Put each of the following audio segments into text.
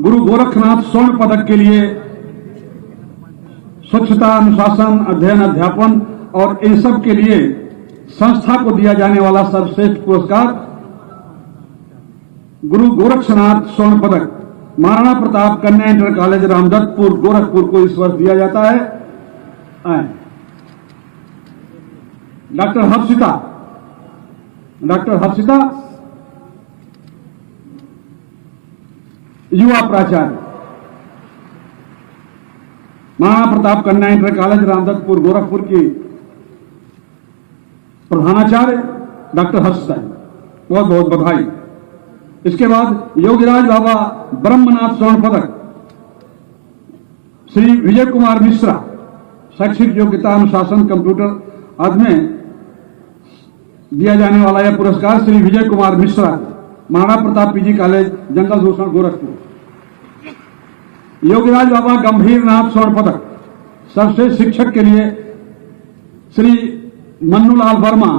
गुरु गोरखनाथ स्वर्ण पदक के लिए स्वच्छता, अनुशासन, अध्ययन, अध्यापन और इन सब के लिए संस्था को दिया जाने वाला सर्वश्रेष्ठ पुरस्कार गुरु गोरक्षनाथ स्वर्ण पदक महाराणा प्रताप कन्या इंटर कॉलेज रामदत्तपुर गोरखपुर को इस वर्ष दिया जाता है। डॉक्टर हर्षिता युवा प्राचार्य, महाराणा प्रताप कन्या इंटर कॉलेज रामदत्तपुर गोरखपुर की प्रधानाचार्य डॉक्टर हर्षिता, बहुत बहुत बधाई। इसके बाद योगीराज बाबा ब्रह्मनाथ स्वर्ण पदक श्री विजय कुमार मिश्रा, शैक्षिक योग्यता, अनुशासन, कंप्यूटर आदि में दिया जाने वाला यह पुरस्कार श्री विजय कुमार मिश्रा, महाराणा प्रताप पीजी कॉलेज जंगल भूषण गोरखपुर। योगीराज बाबा गंभीरनाथ स्वर्ण पदक सर्वश्रेष्ठ शिक्षक के लिए श्री मन्नूलाल वर्मा,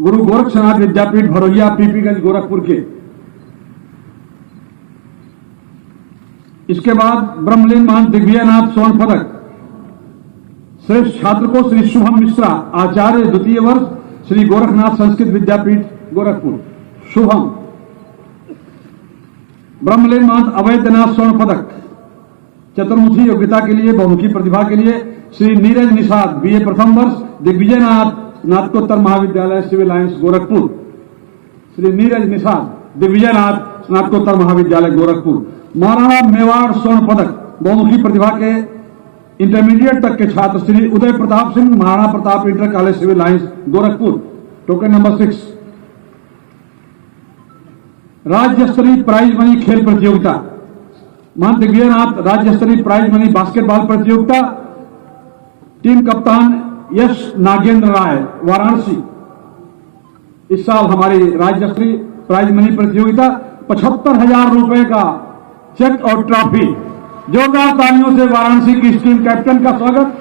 गुरु गोरक्षनाथ विद्यापीठ भरोइया पीपीगंज गोरखपुर के। इसके बाद ब्रह्मलीन महंत दिग्विजयनाथ स्वर्ण पदक श्रेष्ठ छात्र को श्री शुभम मिश्रा, आचार्य द्वितीय वर्ष, श्री गोरखनाथ संस्कृत विद्यापीठ गोरखपुर। शुभम। ब्रह्मलीन महंत अवैधनाथ स्वर्ण पदक चतुर्मुखी योग्यता के लिए, बहुमुखी प्रतिभा के लिए श्री नीरज निषाद, बीए प्रथम वर्ष, दिग्विजयनाथ स्नातकोत्तर महाविद्यालय सिविल लाइंस गोरखपुर। श्री नीरज निषाद, दिग्विजयनाथ स्नातकोत्तर महाविद्यालय गोरखपुर। महाराणा मेवाड़ स्वर्ण पदक बहुमुखी प्रतिभा के इंटरमीडिएट तक के छात्र Shri Uday Pratap Singh, Maharana Pratap inter college civil lines Gorakhpur. Token number 6। राज्य स्तरीय प्राइज मनी खेल प्रतियोगिता, महंत दिग्विजयनाथ राज्य स्तरीय प्राइज मनी बास्केटबॉल प्रतियोगिता, टीम कप्तान यश नागेंद्र राय, वाराणसी। इस साल हमारी राज्य स्तरीय प्राइज मनी प्रतियोगिता 75,000 रुपए का चेक और ट्रॉफी। जोरदार तालियों से वाराणसी की टीम कैप्टन का स्वागत।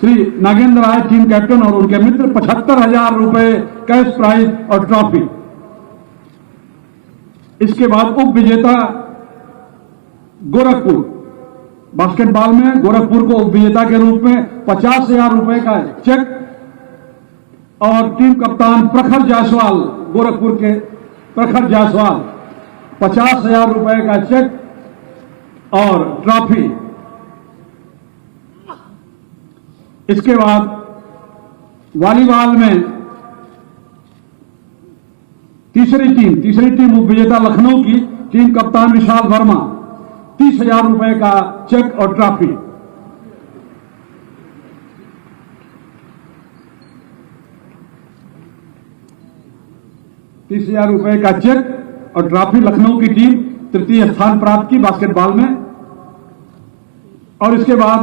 श्री नागेंद्र राय टीम कैप्टन और उनके मित्र 75,000 रुपए कैश प्राइज और ट्रॉफी। इसके बाद उप विजेता गोरखपुर बास्केटबॉल में गोरखपुर को उप विजेता के रूप में 50,000 रुपए का चेक और टीम कप्तान प्रखर जायसवाल, गोरखपुर के प्रखर जायसवाल, 50,000 रुपए का चेक और ट्रॉफी। इसके बाद वॉलीबॉल में तीसरी टीम उप विजेता लखनऊ की टीम कप्तान विशाल वर्मा, 30,000 रुपए का चेक और ट्रॉफी। ₹30,000 का चेक और ट्रॉफी लखनऊ की टीम तृतीय स्थान प्राप्त की बास्केटबॉल में। और इसके बाद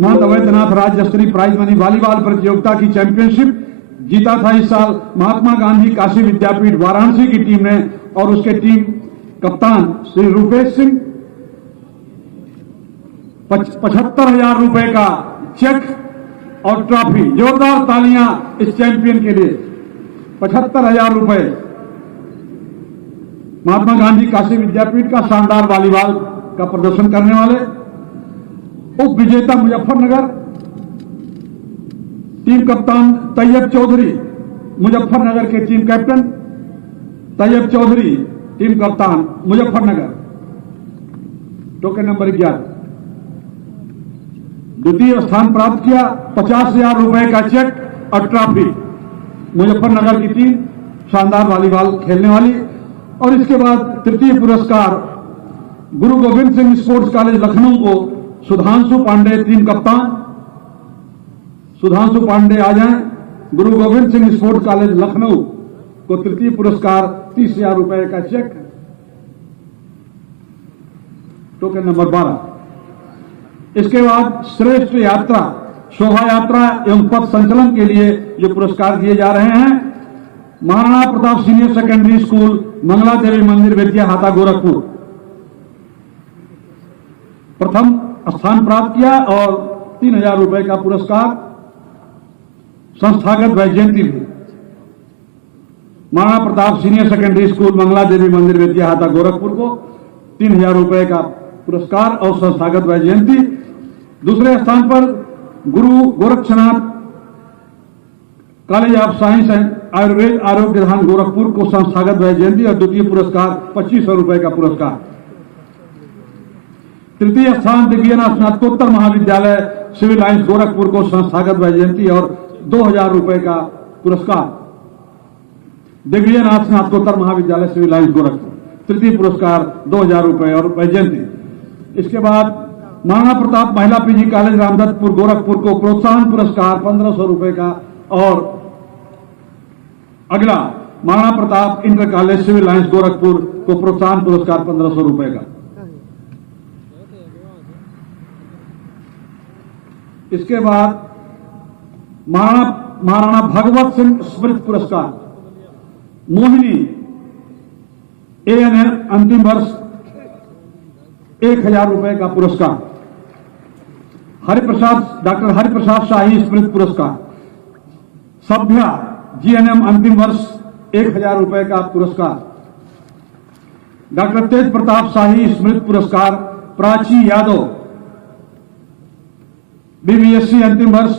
महंत अवैधनाथ राज्य स्तरीय प्राइज मनी वॉलीबॉल प्रतियोगिता की चैंपियनशिप जीता था इस साल महात्मा गांधी काशी विद्यापीठ वाराणसी की टीम ने और उसके टीम कप्तान श्री रूपेश सिंह। 75,000 रुपए का चेक और ट्रॉफी। जोरदार तालियां इस चैंपियन के लिए। 75,000 रुपए। महात्मा गांधी काशी विद्यापीठ का शानदार वॉलीबॉल का प्रदर्शन करने वाले। उप विजेता मुजफ्फरनगर, टीम कप्तान तैयब चौधरी, मुजफ्फरनगर के team captain Tayyab Chaudhary, team कप्तान मुजफ्फरनगर। Token number 11। द्वितीय स्थान प्राप्त किया, 50,000 रुपए का चेक और ट्रॉफी। मुजफ्फरनगर की टीम शानदार वॉलीबॉल खेलने वाली। और इसके बाद तृतीय पुरस्कार गुरु गोविंद सिंह स्पोर्ट्स कॉलेज लखनऊ को सुधांशु पांडे, टीम कप्तान। सुधांशु पांडे आ जाएं। गुरु गोविंद सिंह स्पोर्ट्स कॉलेज लखनऊ को तृतीय पुरस्कार 30,000 रुपए का चेक। Token number 12। इसके बाद श्रेष्ठ यात्रा, शोभा यात्रा एवं पथ संचलन के लिए जो पुरस्कार दिए जा रहे हैं, Maharana Pratap senior secondary school, Mangla Devi Mandir, Betia हाता, गोरखपुर प्रथम स्थान प्राप्त किया और 3,000 रुपए का पुरस्कार संस्थागत वैजयंती भी। Maharana Pratap senior secondary school, Mangla Devi Mandir, Betia हाता, गोरखपुर को 3000 रुपए का पुरस्कार और संस्थागत वैजयंती। दूसरे स्थान पर Guru Gorakshnath college of science and Ayurveda Arogya Dham Gorakhpur को संस्थागत वैजयंती और द्वितीय पुरस्कार 2500 रुपए का पुरस्कार। तृतीय स्थान दिव्यनाथ स्नातकोत्तर महाविद्यालय सिविल लाइंस गोरखपुर को संस्थागत वैजयंती और 2000 रुपए का पुरस्कार। दिव्यनाथ स्नातकोत्तर महाविद्यालय सिविल लाइंस गोरखपुर तृतीय पुरस्कार 2000 रुपए और वैजयंती। इसके बाद महाराणा प्रताप महिला पीजी कॉलेज रामदत्तपुर गोरखपुर को प्रोत्साहन पुरस्कार 1500 रुपए का और अगला Maharana Pratap inter college civil lines Gorakhpur को प्रोत्साहन पुरस्कार 1500 रुपए का। इसके बाद महाराणा भगवत सिंह स्मृति पुरस्कार मोहिनी ANN अंतिम वर्ष 1000 रुपए का पुरस्कार। डॉक्टर हरिप्रसाद शाही स्मृति पुरस्कार। सभ्या GNM अंतिम वर्ष 1000 रुपए का पुरस्कार। डॉक्टर तेज प्रताप शाही स्मृति पुरस्कार। प्राची यादव BBSc अंतिम वर्ष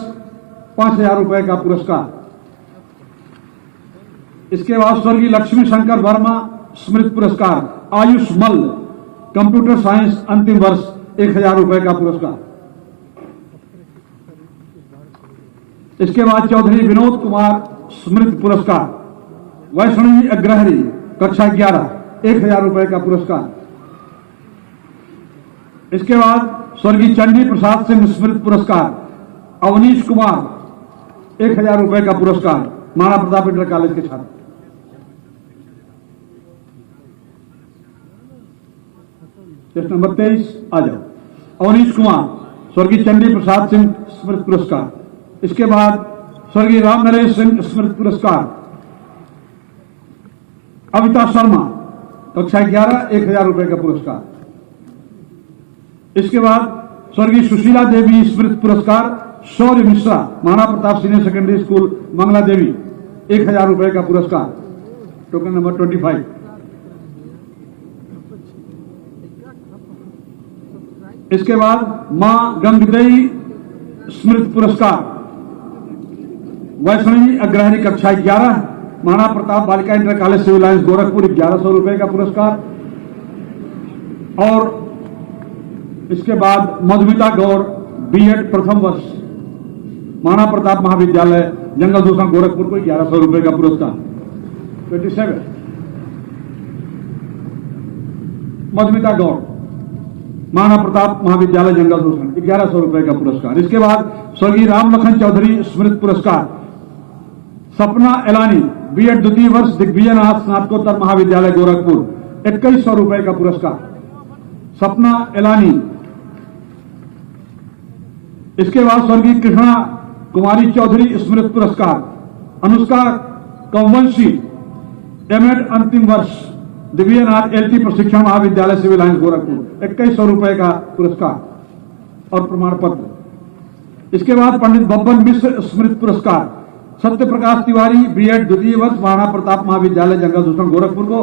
5000 रुपए का पुरस्कार। इसके बाद स्वर्गीय लक्ष्मी शंकर वर्मा स्मृति पुरस्कार। आयुष मल कंप्यूटर साइंस अंतिम वर्ष 1000 रुपए का पुरस्कार। इसके बाद चौधरी विनोद कुमार स्मृति पुरस्कार। वैष्णवी अग्रहरी कक्षा 11 1000 रुपए का पुरस्कार। इसके बाद स्वर्गीय चंडी प्रसाद सिंह स्मृति पुरस्कार। अवनीश कुमार 1000 रुपए का पुरस्कार महाराणा प्रताप इंटर कॉलेज के छात्र। प्रश्न नंबर 23 आ जाओ। अवनीश कुमार स्वर्गीय चंडी प्रसाद सिंह स्मृति पुरस्कार। इसके बाद स्वर्गीय राम नरेश सिंह स्मृति पुरस्कार। अविता शर्मा कक्षा 11 1000 रुपए का पुरस्कार। इसके बाद स्वर्गीय सुशीला देवी स्मृति पुरस्कार। Shaurya Mishra Maharana Pratap senior secondary school Mangla Devi 1000 रुपए का पुरस्कार। Token number 25। इसके बाद मां गंगदेई स्मृति पुरस्कार। वैष्णवी अग्रहरी कक्षा 11 महाराणा प्रताप बालिका inter college civil lines Gorakhpur 1100 रुपए का पुरस्कार। और इसके बाद मधुमिता गौड़ B.Ed प्रथम वर्ष महाराणा प्रताप महाविद्यालय जंगल दूसरा गोरखपुर को 1100 रुपए का पुरस्कार। 27 मधुमिता गौड़ महाराणा प्रताप महाविद्यालय जंगल दूसरा 1100 रुपए का पुरस्कार। इसके बाद स्वर्गीय राम लखन चौधरी स्मृति पुरस्कार। सपना एलानी B.Ed द्वितीय वर्ष दिग्विजयनाथ स्नातकोत्तर महाविद्यालय गोरखपुर 2100 रुपए का पुरस्कार। सपना एलानी। इसके बाद स्वर्गीय कृष्णा कुमारी चौधरी स्मृति पुरस्कार। अनुष्का कंवंशी M.Ed अंतिम वर्ष दिव्यनाथ LT प्रशिक्षण महाविद्यालय सिविल लाइंस गोरखपुर 2100 रुपए का पुरस्कार और प्रमाण पत्र। इसके बाद पंडित बब्बन मिश्र स्मृति पुरस्कार। सत्य प्रकाश तिवारी B.Ed द्वितीय वर्ष महाराणा प्रताप महाविद्यालय जंगल दूसरा गोरखपुर को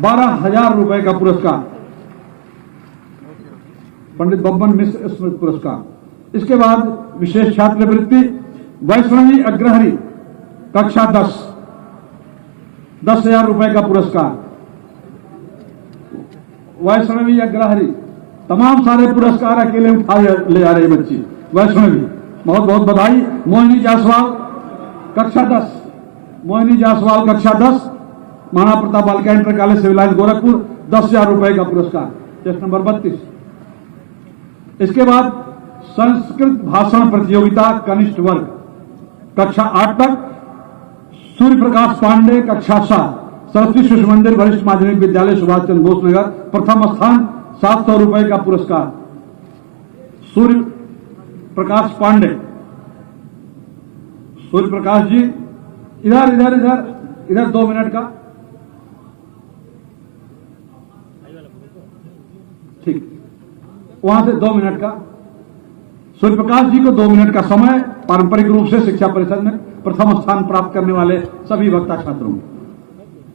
12,000 रुपए का पुरस्कार। पंडित बब्बन मिश्र स्मृति पुरस्कार। इसके बाद विशेष छात्रवृत्ति वैष्णवी अग्रहरी कक्षा 10,000 रुपए का पुरस्कार। वैष्णवी अग्रहरी तमाम सारे पुरस्कार अकेले उठा ले आ रही बच्ची वैष्णवी, बहुत बहुत बधाई। मोहिनी जायसवाल कक्षा 10 मोहिनी जायसवाल कक्षा 10 महाराणा प्रताप बालिका inter college civil lines Gorakhpur 10,000 रुपए का पुरस्कार। Test number 32। इसके बाद संस्कृत भाषण प्रतियोगिता कनिष्ठ वर्ग कक्षा 8 तक सूर्य प्रकाश पांडे कक्षा 7 सरस्वती शिशु मंदिर वरिष्ठ माध्यमिक विद्यालय सुभाष चंद्र बोस नगर प्रथम स्थान 700 रुपए का पुरस्कार। सूर्य प्रकाश पांडे, सूर्य प्रकाश जी इधर इधर इधर इधर 2 मिनट का, ठीक, वहां से 2 मिनट का। सूर्य प्रकाश जी को 2 मिनट का समय। पारंपरिक रूप से शिक्षा परिषद में प्रथम स्थान प्राप्त करने वाले सभी वक्ता छात्रों।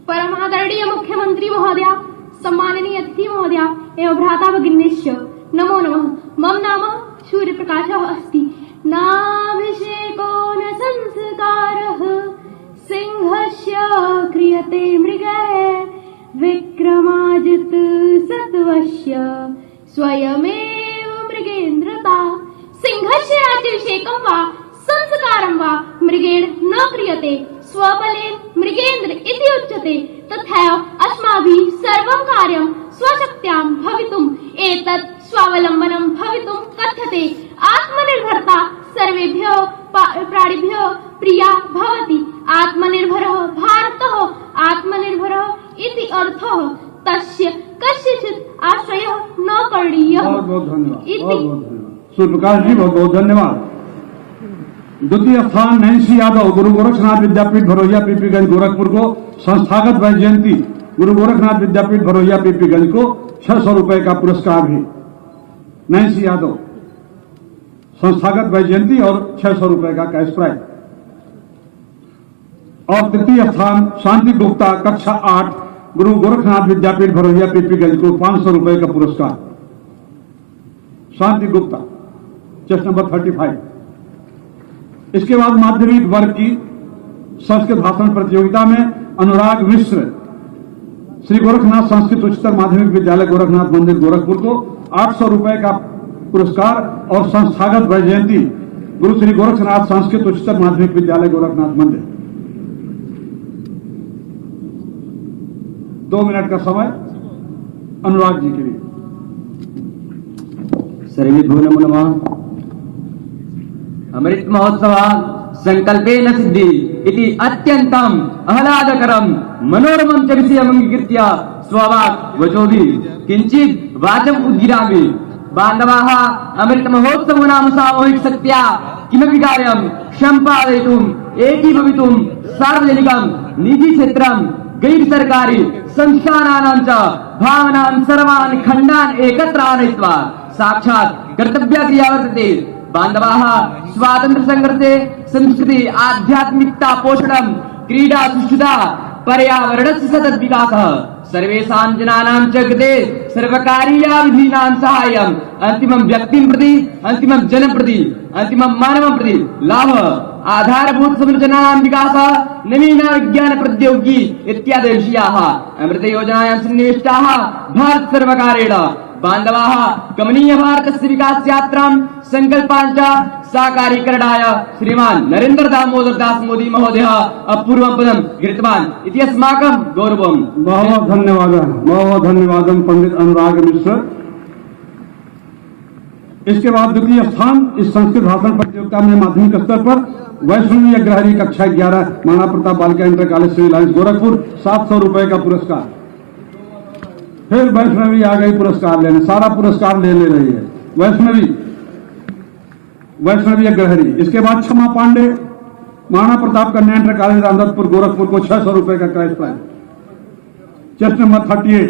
परम आदरणीय मुख्यमंत्री महोदया, सम्माननीय अतिथि महोदय। मातामहोदया एवं भ्राता भगिन्यश्च नमो नमः। मम नाम सूर्यप्रकाशः अस्ति। नाभिषेको न संस्कारः सिंहस्य क्रियते मृगः विक्रमाजित सत्वस्य स्वयमेव मृगेन्द्रता। सिंहस्य राज्याभिषेकं वा संस्कारं वा मृगेण न क्रियते स्वबलेन मृगेन्द्र इति उच्यते। तथैव अस्माभिः सर्वं कार्यं स्वशक्त्यां भवितुम् एतत् स्वावलम्बनं भवितुं कथ्यते। आत्मनिर्भरता सर्वेभ्यः प्राणिभ्यः प्रिया भवति। आत्मनिर्भरः भारतः आत्मनिर्भरः इति अर्थः। तस्य कस्यचित् आश्रयः न करणीयः। बहुत बहुत धन्यवाद। सूर्यप्रकाश जी बहुत बहुत धन्यवाद। द्वितीय स्थान नैन्सी यादव गुरु गोरखनाथ विद्यापीठ भरोहिया पीपीगंज गोरखपुर को संस्थागत वैजयंती गुरु गोरखनाथ विद्यापीठ भरोहिया पीपीगंज को 600 रुपए का पुरस्कार भी। नैन्सी यादव संस्थागत वैजयंती और 600 रुपए का कैश प्राइज। और तृतीय स्थान शांति गुप्ता कक्षा 8 गुरु गोरखनाथ विद्यापीठ भरोहिया पीपीगंज को 500 रुपए का पुरस्कार। शांति गुप्ता चेस्ट नंबर 35। इसके बाद माध्यमिक वर्ग की संस्कृत भाषण प्रतियोगिता में अनुराग मिश्र श्री गोरखनाथ संस्कृत उच्चतर माध्यमिक विद्यालय गोरखनाथ मंदिर गोरखपुर को 800 रुपए का पुरस्कार और संस्थागत वैजयंती गुरु श्री गोरखनाथ संस्कृत उच्चतर माध्यमिक विद्यालय गोरखनाथ मंदिर। 2 मिनट का समय अनुराग जी के लिए। सर्वेभ्यो नमो नमः। अमृत महोत्सव संकल्पेन सिद्धि इति अत्यंतम आह्लादकरम मनोरमं च विषयम् अंगीकृत्य स्ववाक् वचोभिः किंचित् वाचम् उद्गिरामि। बान्धवाः अमृत महोत्सवो नाम सामूहिक शक्त्या किमपि कार्यं सम्पादयितुम् एकीभवितुं सार्वजनिकं निजी क्षेत्रं गैर सरकारी संस्थानानां च भावनां सर्वान् खण्डान् एकत्र आनयित्वा साक्षात् कर्तव्या क्रिया वर्तते। बान्धवाः स्वातंत्र्य संघर्षे संस्कृति आध्यात्मिकता पोषणं क्रीडा सुष्ठुता पर्यावरणस्य सतत विकासः सर्वेषां जनानां च कृते सर्वकारीया विधीनां साहाय्यम् अन्तिमं व्यक्तिं प्रति अन्तिमं जनं प्रति अन्तिमं मानवं प्रति लाभ आधारभूत संरचनानां विकासः नवीन विज्ञान प्रौद्योगिकी इत्यादि विषयाः अमृत योजनायां सन्निविष्टाः भारत सर्वकारेण। बान्धवाः कमनीय भारतस्य विकास यात्रां संकल्पान् च साकारीकरणाय श्रीमान् नरेन्द्र दामोदर दास मोदी महोदयः अपूर्वं पदं गृहीतवान् इति अस्माकं गौरवम्। बहुत धन्यवाद पंडित अनुराग मिश्र। इसके बाद द्वितीय स्थान इस संस्कृत भाषण प्रतियोगिता में माध्यमिक स्तर पर वैष्णवी अग्रहरी कक्षा 11 महाराणा प्रताप बालिका inter college civil lines Gorakhpur 700 रुपए का पुरस्कार। फिर वैष्णवी आ गई पुरस्कार लेने, सारा पुरस्कार ले रही है वैष्णवी अग्रहरी। इसके बाद क्षमा पांडे महाराणा प्रताप कन्या इंटर कॉलेज रामदत्तपुर गोरखपुर को 600 रुपए का कैश प्राइज। चेस्ट नंबर 38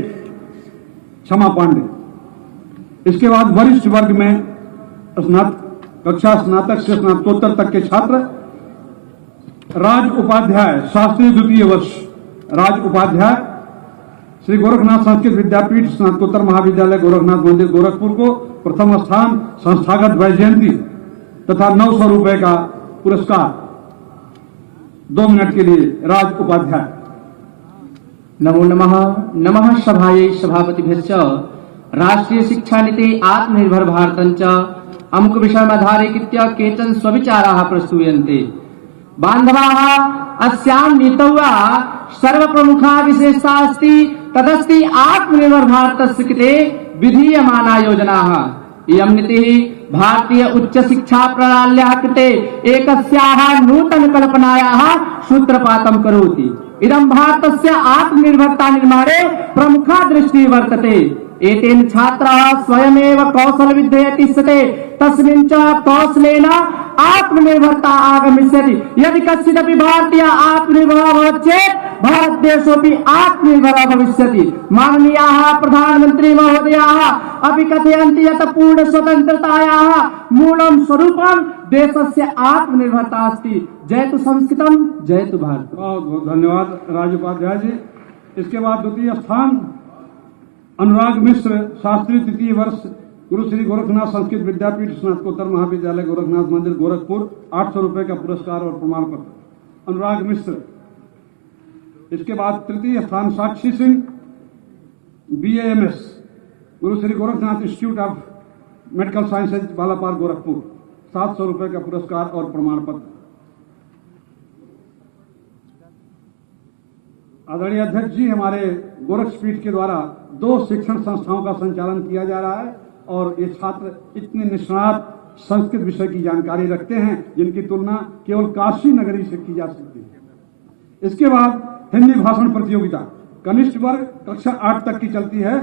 क्षमा पांडे। इसके बाद वरिष्ठ वर्ग में कक्षा स्नातक से स्नातकोत्तर तक के छात्र राज उपाध्याय शास्त्री द्वितीय वर्ष राज उपाध्याय श्री गोरखनाथ संस्कृत विद्यापीठ स्नातकोत्तर महाविद्यालय गोरखनाथ मंदिर गोरखपुर को प्रथम स्थान संस्थागत वैजयंती तथा 900 रुपए का पुरस्कार। 2 मिनट के लिए राज उपाध्याय। नमो नमः। नमः सभायै सभापतिभ्यश्च राष्ट्रीय शिक्षा नीति आत्मनिर्भर भारतं च अमुक विषयमाधारीकृत्य केचन स्वविचाराः प्रस्तूयन्ते। बान्धवाः अस्यां नीतौ सर्वप्रमुखा विशेषता अस्ति तदस्ति आत्मनिर्भर भारतस्य कृते विधीयमाना योजनाः। इयं नीतिः भारतीय उच्च शिक्षा प्रणाल्याः कृते एकस्याः नूतन कल्पनायाः सूत्रपातं करोति। इदं भारतस्य आत्मनिर्भरता निर्माणे प्रमुखा दृष्टिः वर्तते। एतेन छात्राः स्वयमेव कौशल विद्यया तिष्ठते तस्मिन् च कौशलेन आत्मनिर्भरता आगमिष्यति। यदि कश्चिदपि भारतीय आत्मनिर्भरः भवति चेत् भारतदेशोऽपि आत्मनिर्भरः भविष्यति। माननीयाः प्रधानमन्त्री महोदयाः अपि कथयन्ति यत् पूर्ण स्वतन्त्रतायाः मूलं स्वरूपं देशस्य आत्मनिर्भरता अस्ति। जयतु संस्कृतं जयतु भारत। बहुत बहुत धन्यवाद राज उपाध्याय जी। इसके बाद द्वितीय स्थान अनुराग मिश्र, शास्त्री, तृतीय वर्ष, गुरु श्री गोरखनाथ संस्कृत विद्यापीठ, स्नातकोत्तर महाविद्यालय गोरखनाथ मंदिर गोरखपुर, 800 रुपए का पुरस्कार और प्रमाण पत्र। अनुराग मिश्र। इसके बाद तृतीय स्थान साक्षी Singh, BAMS, Guru Shri Gorakhnath institute of medical sciences Balapar Gorakhpur, 700 रुपए का पुरस्कार और प्रमाण पत्र। आदरणीय अध्यक्ष जी, हमारे गोरक्षपीठ के द्वारा 2 शिक्षण संस्थाओं का संचालन किया जा रहा है और ये छात्र इतने निष्णात संस्कृत विषय की जानकारी रखते हैं जिनकी तुलना केवल काशी नगरी से की जा सकती है। इसके बाद हिंदी भाषण प्रतियोगिता कनिष्ठ वर्ग कक्षा 8 तक की चलती है,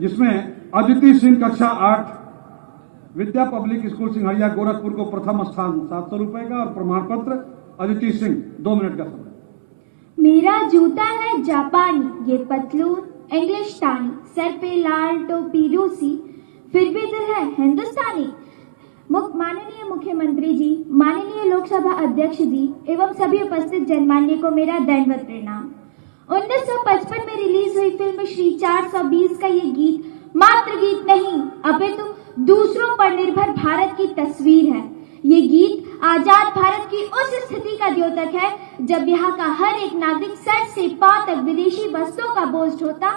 जिसमें अदिति सिंह कक्षा 8 विद्या पब्लिक स्कूल सिंघड़िया गोरखपुर को प्रथम स्थान, 700 रुपए का और प्रमाण पत्र। अदिति सिंह, 2 मिनट का समय। मेरा जूता है जापानी, ये पतलून इंग्लिशतानी, सर पे लाल टोपी रूसी, फिर भी दिल है हिंदुस्तानी। माननीय मुख्यमंत्री जी, माननीय लोकसभा अध्यक्ष जी एवं सभी उपस्थित जनमान्य को मेरा दंडवत प्रणाम। 1955 में रिलीज हुई फिल्म श्री 420 का ये गीत मात्र गीत नहीं अपितु दूसरों पर निर्भर भारत की तस्वीर है। ये गीत आजाद भारत की उस स्थिति का द्योतक है जब यहाँ का हर एक नागरिक सर से पांव तक विदेशी वस्तुओं का बोझ ढोता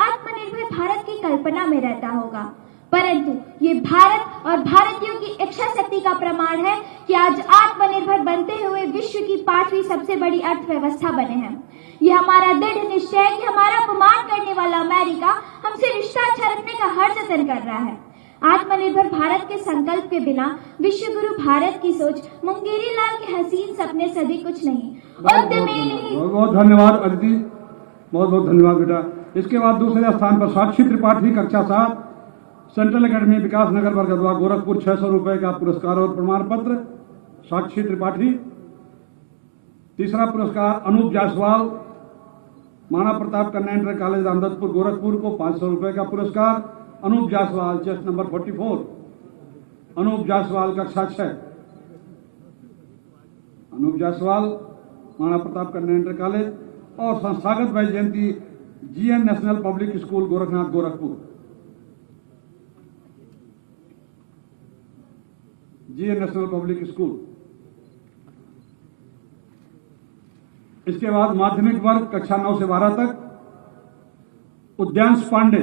आत्मनिर्भर भारत की कल्पना में रहता होगा, परंतु ये भारत और भारतीयों की इच्छा शक्ति का प्रमाण है कि आज आत्मनिर्भर बनते हुए विश्व की 5वीं सबसे बड़ी अर्थव्यवस्था बने हैं। ये हमारा दृढ़ निश्चय है कि हमारा अपमान करने वाला अमेरिका हमसे रिश्ता अच्छा रखने का हर जतन कर रहा है। आत्मनिर्भर भारत के संकल्प के बिना विश्व गुरु भारत की सोच मुंगेरी लाल के हसीन सपने से अधिक कुछ नहीं। बहुत बहुत धन्यवाद अदिति, बहुत बहुत धन्यवाद बेटा। इसके बाद दूसरे स्थान पर साक्षी त्रिपाठी कक्षा 7 सेंट्रल एकेडमी विकास नगर बरगदवा गोरखपुर, 600 रुपए का पुरस्कार और प्रमाण पत्र। साक्षी त्रिपाठी। तीसरा पुरस्कार अनूप जायसवाल, महाराणा प्रताप कन्या इंटर कॉलेज रामदत्तपुर गोरखपुर को 500 रुपए का पुरस्कार। Anoop Jaiswal, chest number 44। अनूप जायसवाल कक्षा 6। अनूप जायसवाल, महाराणा प्रताप कन्या इंटर कॉलेज और संस्थागत Vaijayanti GN national public school Gorakhnath Gorakhpur. GN national public school. इसके बाद माध्यमिक वर्ग कक्षा 9 से 12 तक उद्यांश पांडे,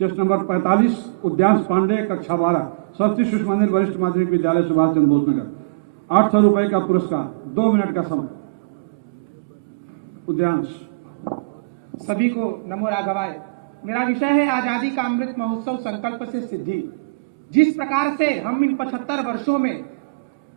चेस्ट नंबर 45। उद्यांश पांडे कक्षा 12, सरस्वती शिशु मंदिर वरिष्ठ माध्यमिक विद्यालय सुभाष चंद्र बोस नगर, 800 रुपए का पुरस्कार। 2 मिनट का समय। उद्यांश। सभी को नमो राघवाय। मेरा विषय है आजादी का अमृत महोत्सव संकल्प से सिद्धि। जिस प्रकार से हम इन 75 वर्षों में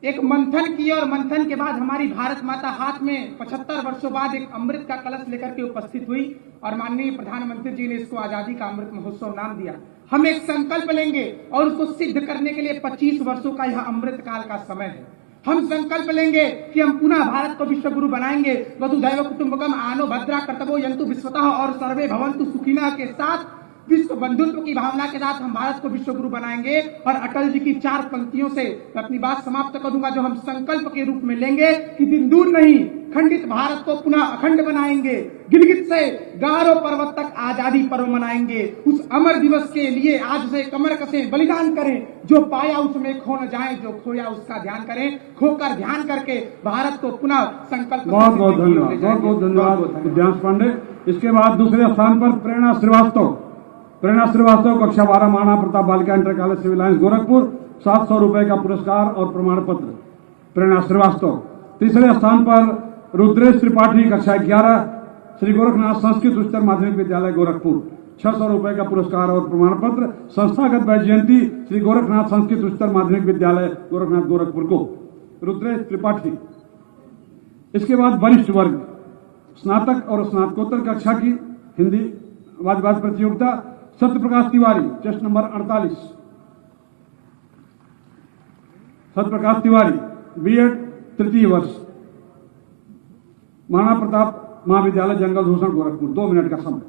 एक मंथन किए और मंथन के बाद हमारी भारत माता हाथ में 75 वर्षों बाद एक अमृत का कलश लेकर के उपस्थित हुई और माननीय प्रधानमंत्री जी ने इसको आजादी का अमृत महोत्सव नाम दिया। हम एक संकल्प लेंगे और उसको सिद्ध करने के लिए 25 वर्षों का यह अमृत काल का समय है। हम संकल्प लेंगे कि हम पुनः भारत को विश्व गुरु बनाएंगे। वसुधैव कुटुंबकम आनो भद्रा कर्तव्यो यंतु विश्वतः और सर्वे भवन्तु सुखिनः के साथ विश्व बंधुत्व की भावना के साथ हम भारत को विश्व गुरु बनाएंगे। और अटल जी की 4 पंक्तियों से मैं अपनी बात समाप्त करूंगा, जो हम संकल्प के रूप में लेंगे कि दिन दूर नहीं, खंडित भारत को पुनः अखंड बनाएंगे। गिलगित से गारो पर्वत तक आजादी पर्व मनाएंगे। उस अमर दिवस के लिए आज से कमर कसें, बलिदान करें। जो पाया उसमें खो न जाए, जो खोया उसका ध्यान करें। खोकर ध्यान करके भारत को पुनः संकल्प। बहुत बहुत धन्यवाद, बहुत बहुत धन्यवाद उद्यांश पांडे। इसके बाद दूसरे स्थान पर प्रेरणा श्रीवास्तव, कक्षा 12 महाराणा प्रताप बालिका inter college civil lines Gorakhpur, 700 रुपए का पुरस्कार और प्रमाण पत्र। प्रेरणा श्रीवास्तव। तीसरे स्थान पर रुद्रेश त्रिपाठी कक्षा 11 श्री गोरखनाथ संस्कृत उच्चतर माध्यमिक विद्यालय गोरखपुर, 600 रुपए का पुरस्कार और प्रमाण पत्र। संस्थागत वैजयंती श्री गोरखनाथ संस्कृत उच्चतर माध्यमिक विद्यालय गोरखनाथ गोरखपुर को रुद्रेश त्रिपाठी। इसके बाद वरिष्ठ वर्ग स्नातक और स्नातकोत्तर कक्षा की हिंदी वादविवाद प्रतियोगिता Satyaprakash Tiwari, chest number 48। Satyaprakash Tiwari, B.Ed तृतीय वर्ष, महाराणा प्रताप महाविद्यालय जंगल भूषण गोरखपुर। 2 मिनट का समय।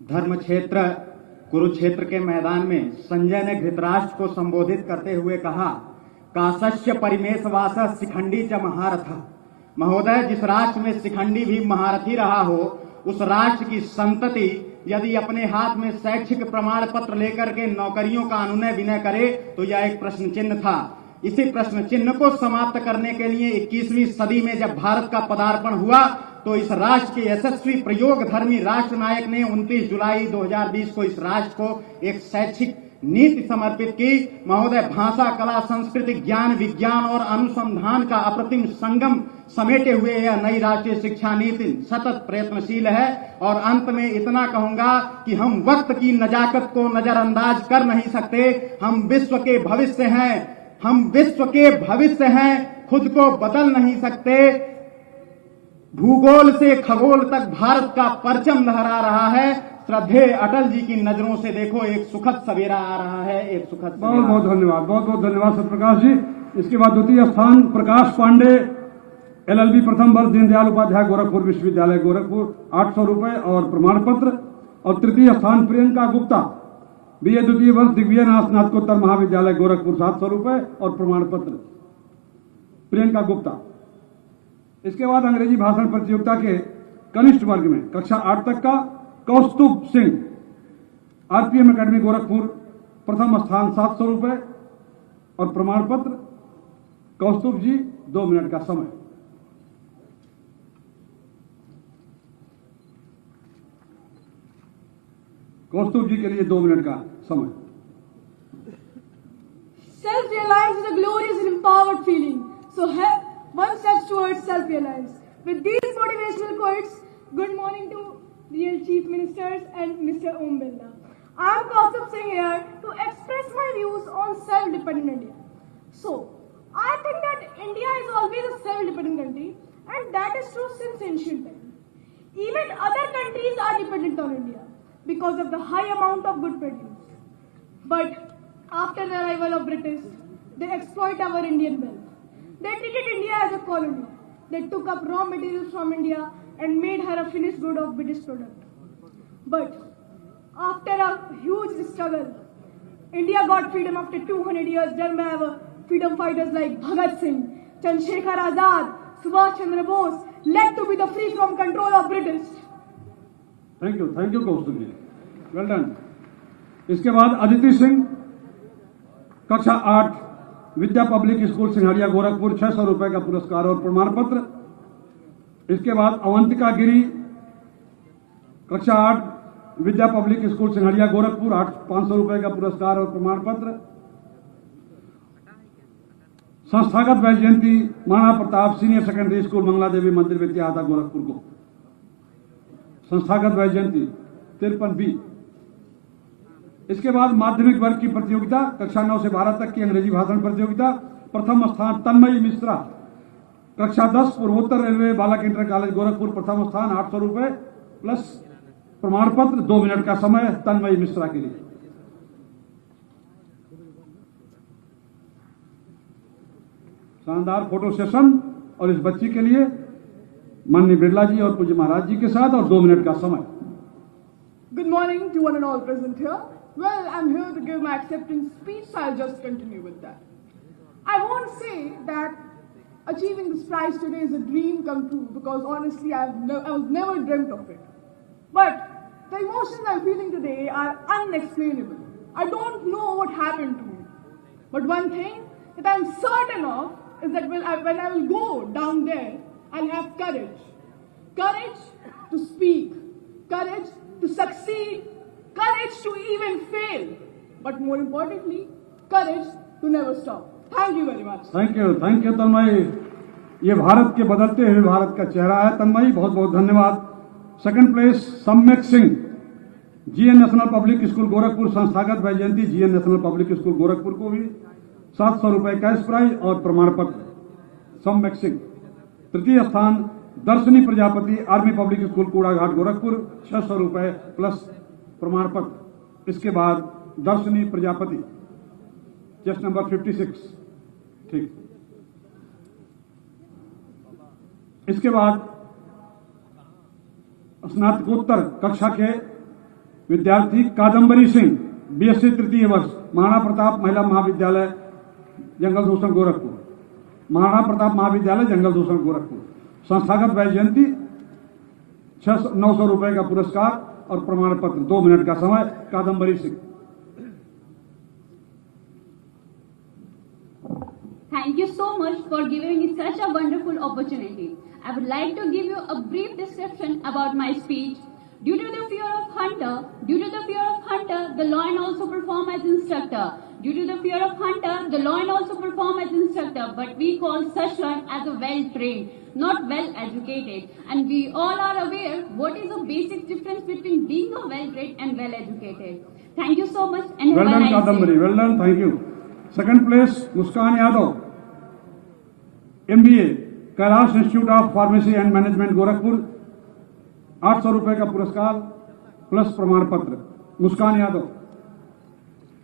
धर्म क्षेत्र कुरुक्षेत्र के मैदान में संजय ने धृतराष्ट्र को संबोधित करते हुए कहा, काशस्य परिमेश वास शिखंडी च महारथ महोदय, जिस राष्ट्र में शिखंडी भी महारथी रहा हो, उस राष्ट्र की संतति यदि अपने हाथ में शैक्षिक प्रमाण पत्र लेकर के नौकरियों का अनुनय विनय करे तो यह एक प्रश्न चिन्ह था। इसी प्रश्न चिन्ह को समाप्त करने के लिए 21वीं सदी में जब भारत का पदार्पण हुआ तो इस राष्ट्र के यशस्वी प्रयोगधर्मी राष्ट्र नायक ने 29 जुलाई 2020 को इस राष्ट्र को एक शैक्षिक नीति समर्पित की। महोदय, भाषा, कला, संस्कृति, ज्ञान, विज्ञान और अनुसंधान का अप्रतिम संगम समेटे हुए यह नई राष्ट्रीय शिक्षा नीति सतत प्रयत्नशील है। और अंत में इतना कहूंगा कि हम वक्त की नजाकत को नजरअंदाज कर नहीं सकते। हम विश्व के भविष्य हैं, खुद को बदल नहीं सकते। भूगोल से खगोल तक भारत का परचम लहरा रहा है। श्रद्धेय अटल जी की नजरों से देखो, एक सुखद सवेरा आ रहा है, एक सुखद सवेरा। बहुत बहुत धन्यवाद सत्यप्रकाश जी। इसके बाद द्वितीय स्थान प्रकाश पांडे, LLB प्रथम वर्ष, दीनदयाल उपाध्याय गोरखपुर विश्वविद्यालय गोरखपुर, 800 रुपए और प्रमाण पत्र। और तृतीय स्थान प्रियंका गुप्ता, BA द्वितीय वर्ष, दिग्विजयनाथ स्नातकोत्तर महाविद्यालय गोरखपुर, 700 रुपए और प्रमाण पत्र। प्रियंका गुप्ता। इसके बाद अंग्रेजी भाषण प्रतियोगिता के कनिष्ठ वर्ग में कक्षा 8 तक का कौस्तुभ सिंह, RPM एकेडमी गोरखपुर, प्रथम स्थान, 700 रुपए और प्रमाण पत्र। कौस्तुभ जी, 2 मिनट का समय। कौस्तुभ जी के लिए 2 मिनट का समय। Self-reliance is a glorious and empowered feeling. So one step towards self-reliance. With these motivational quotes, good morning to real Chief Ministers and Mr. Om Birla. I am Kaustubh Singh here to express my views on self-dependent India. So, I think that India is always a self-dependent country, and that is true since ancient time. Even other countries are dependent on India because of the high amount of good produce. But after the arrival of British, they exploit our Indian wealth. They treated India as a colony. They took up raw materials from India and made her a finished good of British product. But after a huge struggle, India got freedom after 200 years done by our freedom fighters like Bhagat Singh, Chandrasekhar Azad, Subhash Chandra Bose, led to be the free from control of British. Thank you Kaustubh ji, well done. इसके बाद अदिति सिंह, कक्षा 8, Vidya public school सिंघाड़िया Gorakhpur, 600 रुपए का पुरस्कार और प्रमाण पत्र। इसके बाद अवंतिका गिरी, कक्षा 8, विद्या पब्लिक स्कूल सिंघाड़िया गोरखपुर, 500 रुपए का पुरस्कार और प्रमाण पत्र। संस्थागत वैजयंती Maharana Pratap senior secondary school, Mangla Devi Mandir Vidyahata Gorakhpur को संस्थागत वैजयंती 53B। इसके बाद माध्यमिक वर्ग की प्रतियोगिता, कक्षा 9 से 12 तक की अंग्रेजी भाषण प्रतियोगिता, प्रथम स्थान तन्मयी मिश्रा, कक्षा 10, पूर्वोत्तर रेलवे बालक इंटर कॉलेज गोरखपुर, प्रथम स्थान, 800 रुपए प्लस प्रमाण पत्र। 2 मिनट का समय तन्मयी मिश्रा के लिए। शानदार फोटो सेशन और इस बच्ची के लिए माननीय बिरला जी और पूज्य महाराज जी के साथ, और 2 मिनट का समय। Good morning to one and all present here. Well, I'm here to give my acceptance speech, so I'll just continue with that. I won't say that achieving this prize today is a dream come true, because honestly, I was never dreamt of it. But the emotions I'm feeling today are unexplainable. I don't know what happened to me. But one thing that I'm certain of is that when I will go down there, I'll have courage. Courage to speak. Courage to succeed. Courage to even fail. But more importantly, courage to never stop. Thank you very much. Thank you Tanmayi. ये भारत के बदलते हुए भारत का चेहरा है तन्मयी, बहुत बहुत धन्यवाद। Second place Samyak Singh, GN national public school Gorakhpur, संस्थागत Vaijayanti GN national public school Gorakhpur को भी 700 रुपए कैश प्राइज और प्रमाण पत्र। सम्यक सिंह। तृतीय स्थान दर्शनी Prajapati, army public school Kudaghat Gorakhpur, 600 रुपए प्लस प्रमाण पत्र। इसके बाद दर्शनी प्रजापति, जस्ट नंबर 56, ठीक। इसके बाद स्नातकोत्तर कक्षा के विद्यार्थी कादम्बरी सिंह, BSc तृतीय वर्ष, महाराणा प्रताप महिला महाविद्यालय जंगल दूषण गोरखपुर, महाराणा प्रताप महाविद्यालय जंगल दूषण गोरखपुर, संस्थागत वैजयंती 900 रुपए का पुरस्कार और प्रमाण पत्र। 2 मिनट का समय। Kadambari Singh. Thank you so much for giving me such a wonderful opportunity. I would like to give you a brief description about my speech. Due to the fear of hunter, the lion also perform as instructor. Due to the fear of hunter, the lion also perform as instructor. But we call such lion as a well-trained, not well-educated. And we all are aware what is the basic difference between being a well-trained and well-educated. Thank you so much and Well have a done, nice Kadambari. day. Well done. Thank you. Second place, Muskan Yadav, MBA, Kailash institute of pharmacy and management Gorakhpur. 800 रुपए का पुरस्कार plus प्रमाण पत्र। मुस्कान यादव।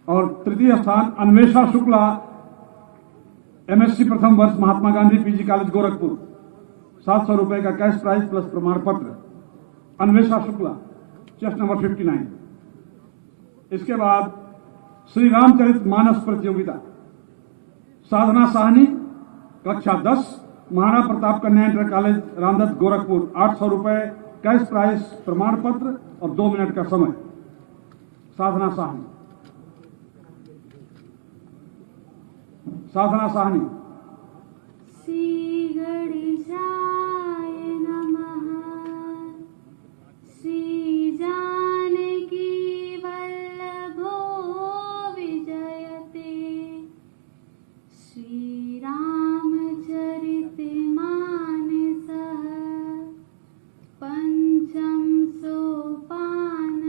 और तृतीय स्थान Anvesha Shukla, MSc प्रथम वर्ष, महात्मा गांधी पीजी कॉलेज गोरखपुर। 700 रुपए का कैश प्राइज प्लस प्रमाण पत्र। Anvesha Shukla, chest number 59। इसके बाद श्री रामचरित मानस प्रतियोगिता, साधना साहनी, कक्षा 10, महाराणा प्रताप कन्या इंटर कॉलेज रामदत्त गोरखपुर। 800 रुपए कैश प्राइज, प्रमाण पत्र और 2 मिनट का समय। साधना साहनी। साधना साहनी। श्री गणेशाय नमः। श्री जानकी वल्लभो विजयते। श्री रामचरितमानसः पंचम सोपान।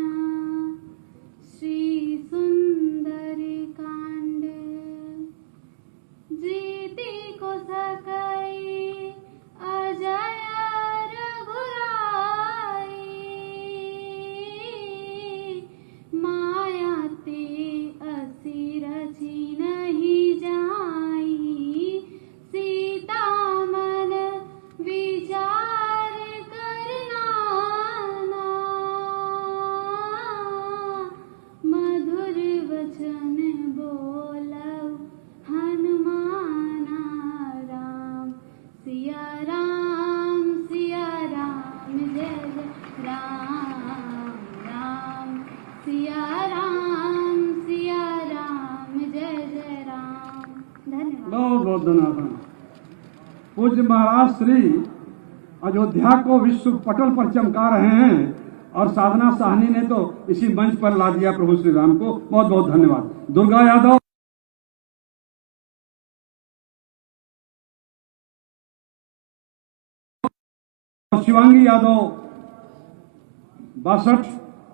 श्री सुंदरकांड। जीति को सकई अजय रघुराई। माया ते असि रचि नहीं जाई। सीता मन विचार करना। मधुर वचन बोलऊ हनुमाना। राम सिया राम जय जय राम। राम सिया राम जय जय राम। धन्यवाद। बहुत बहुत धन्यवाद। पूज्य महाराज श्री अयोध्या को विश्व पटल पर चमका रहे हैं और साधना साहनी ने तो इसी मंच पर ला दिया प्रभु श्री राम को। बहुत बहुत धन्यवाद। दुर्गा यादव। शिवांगी यादव, 62,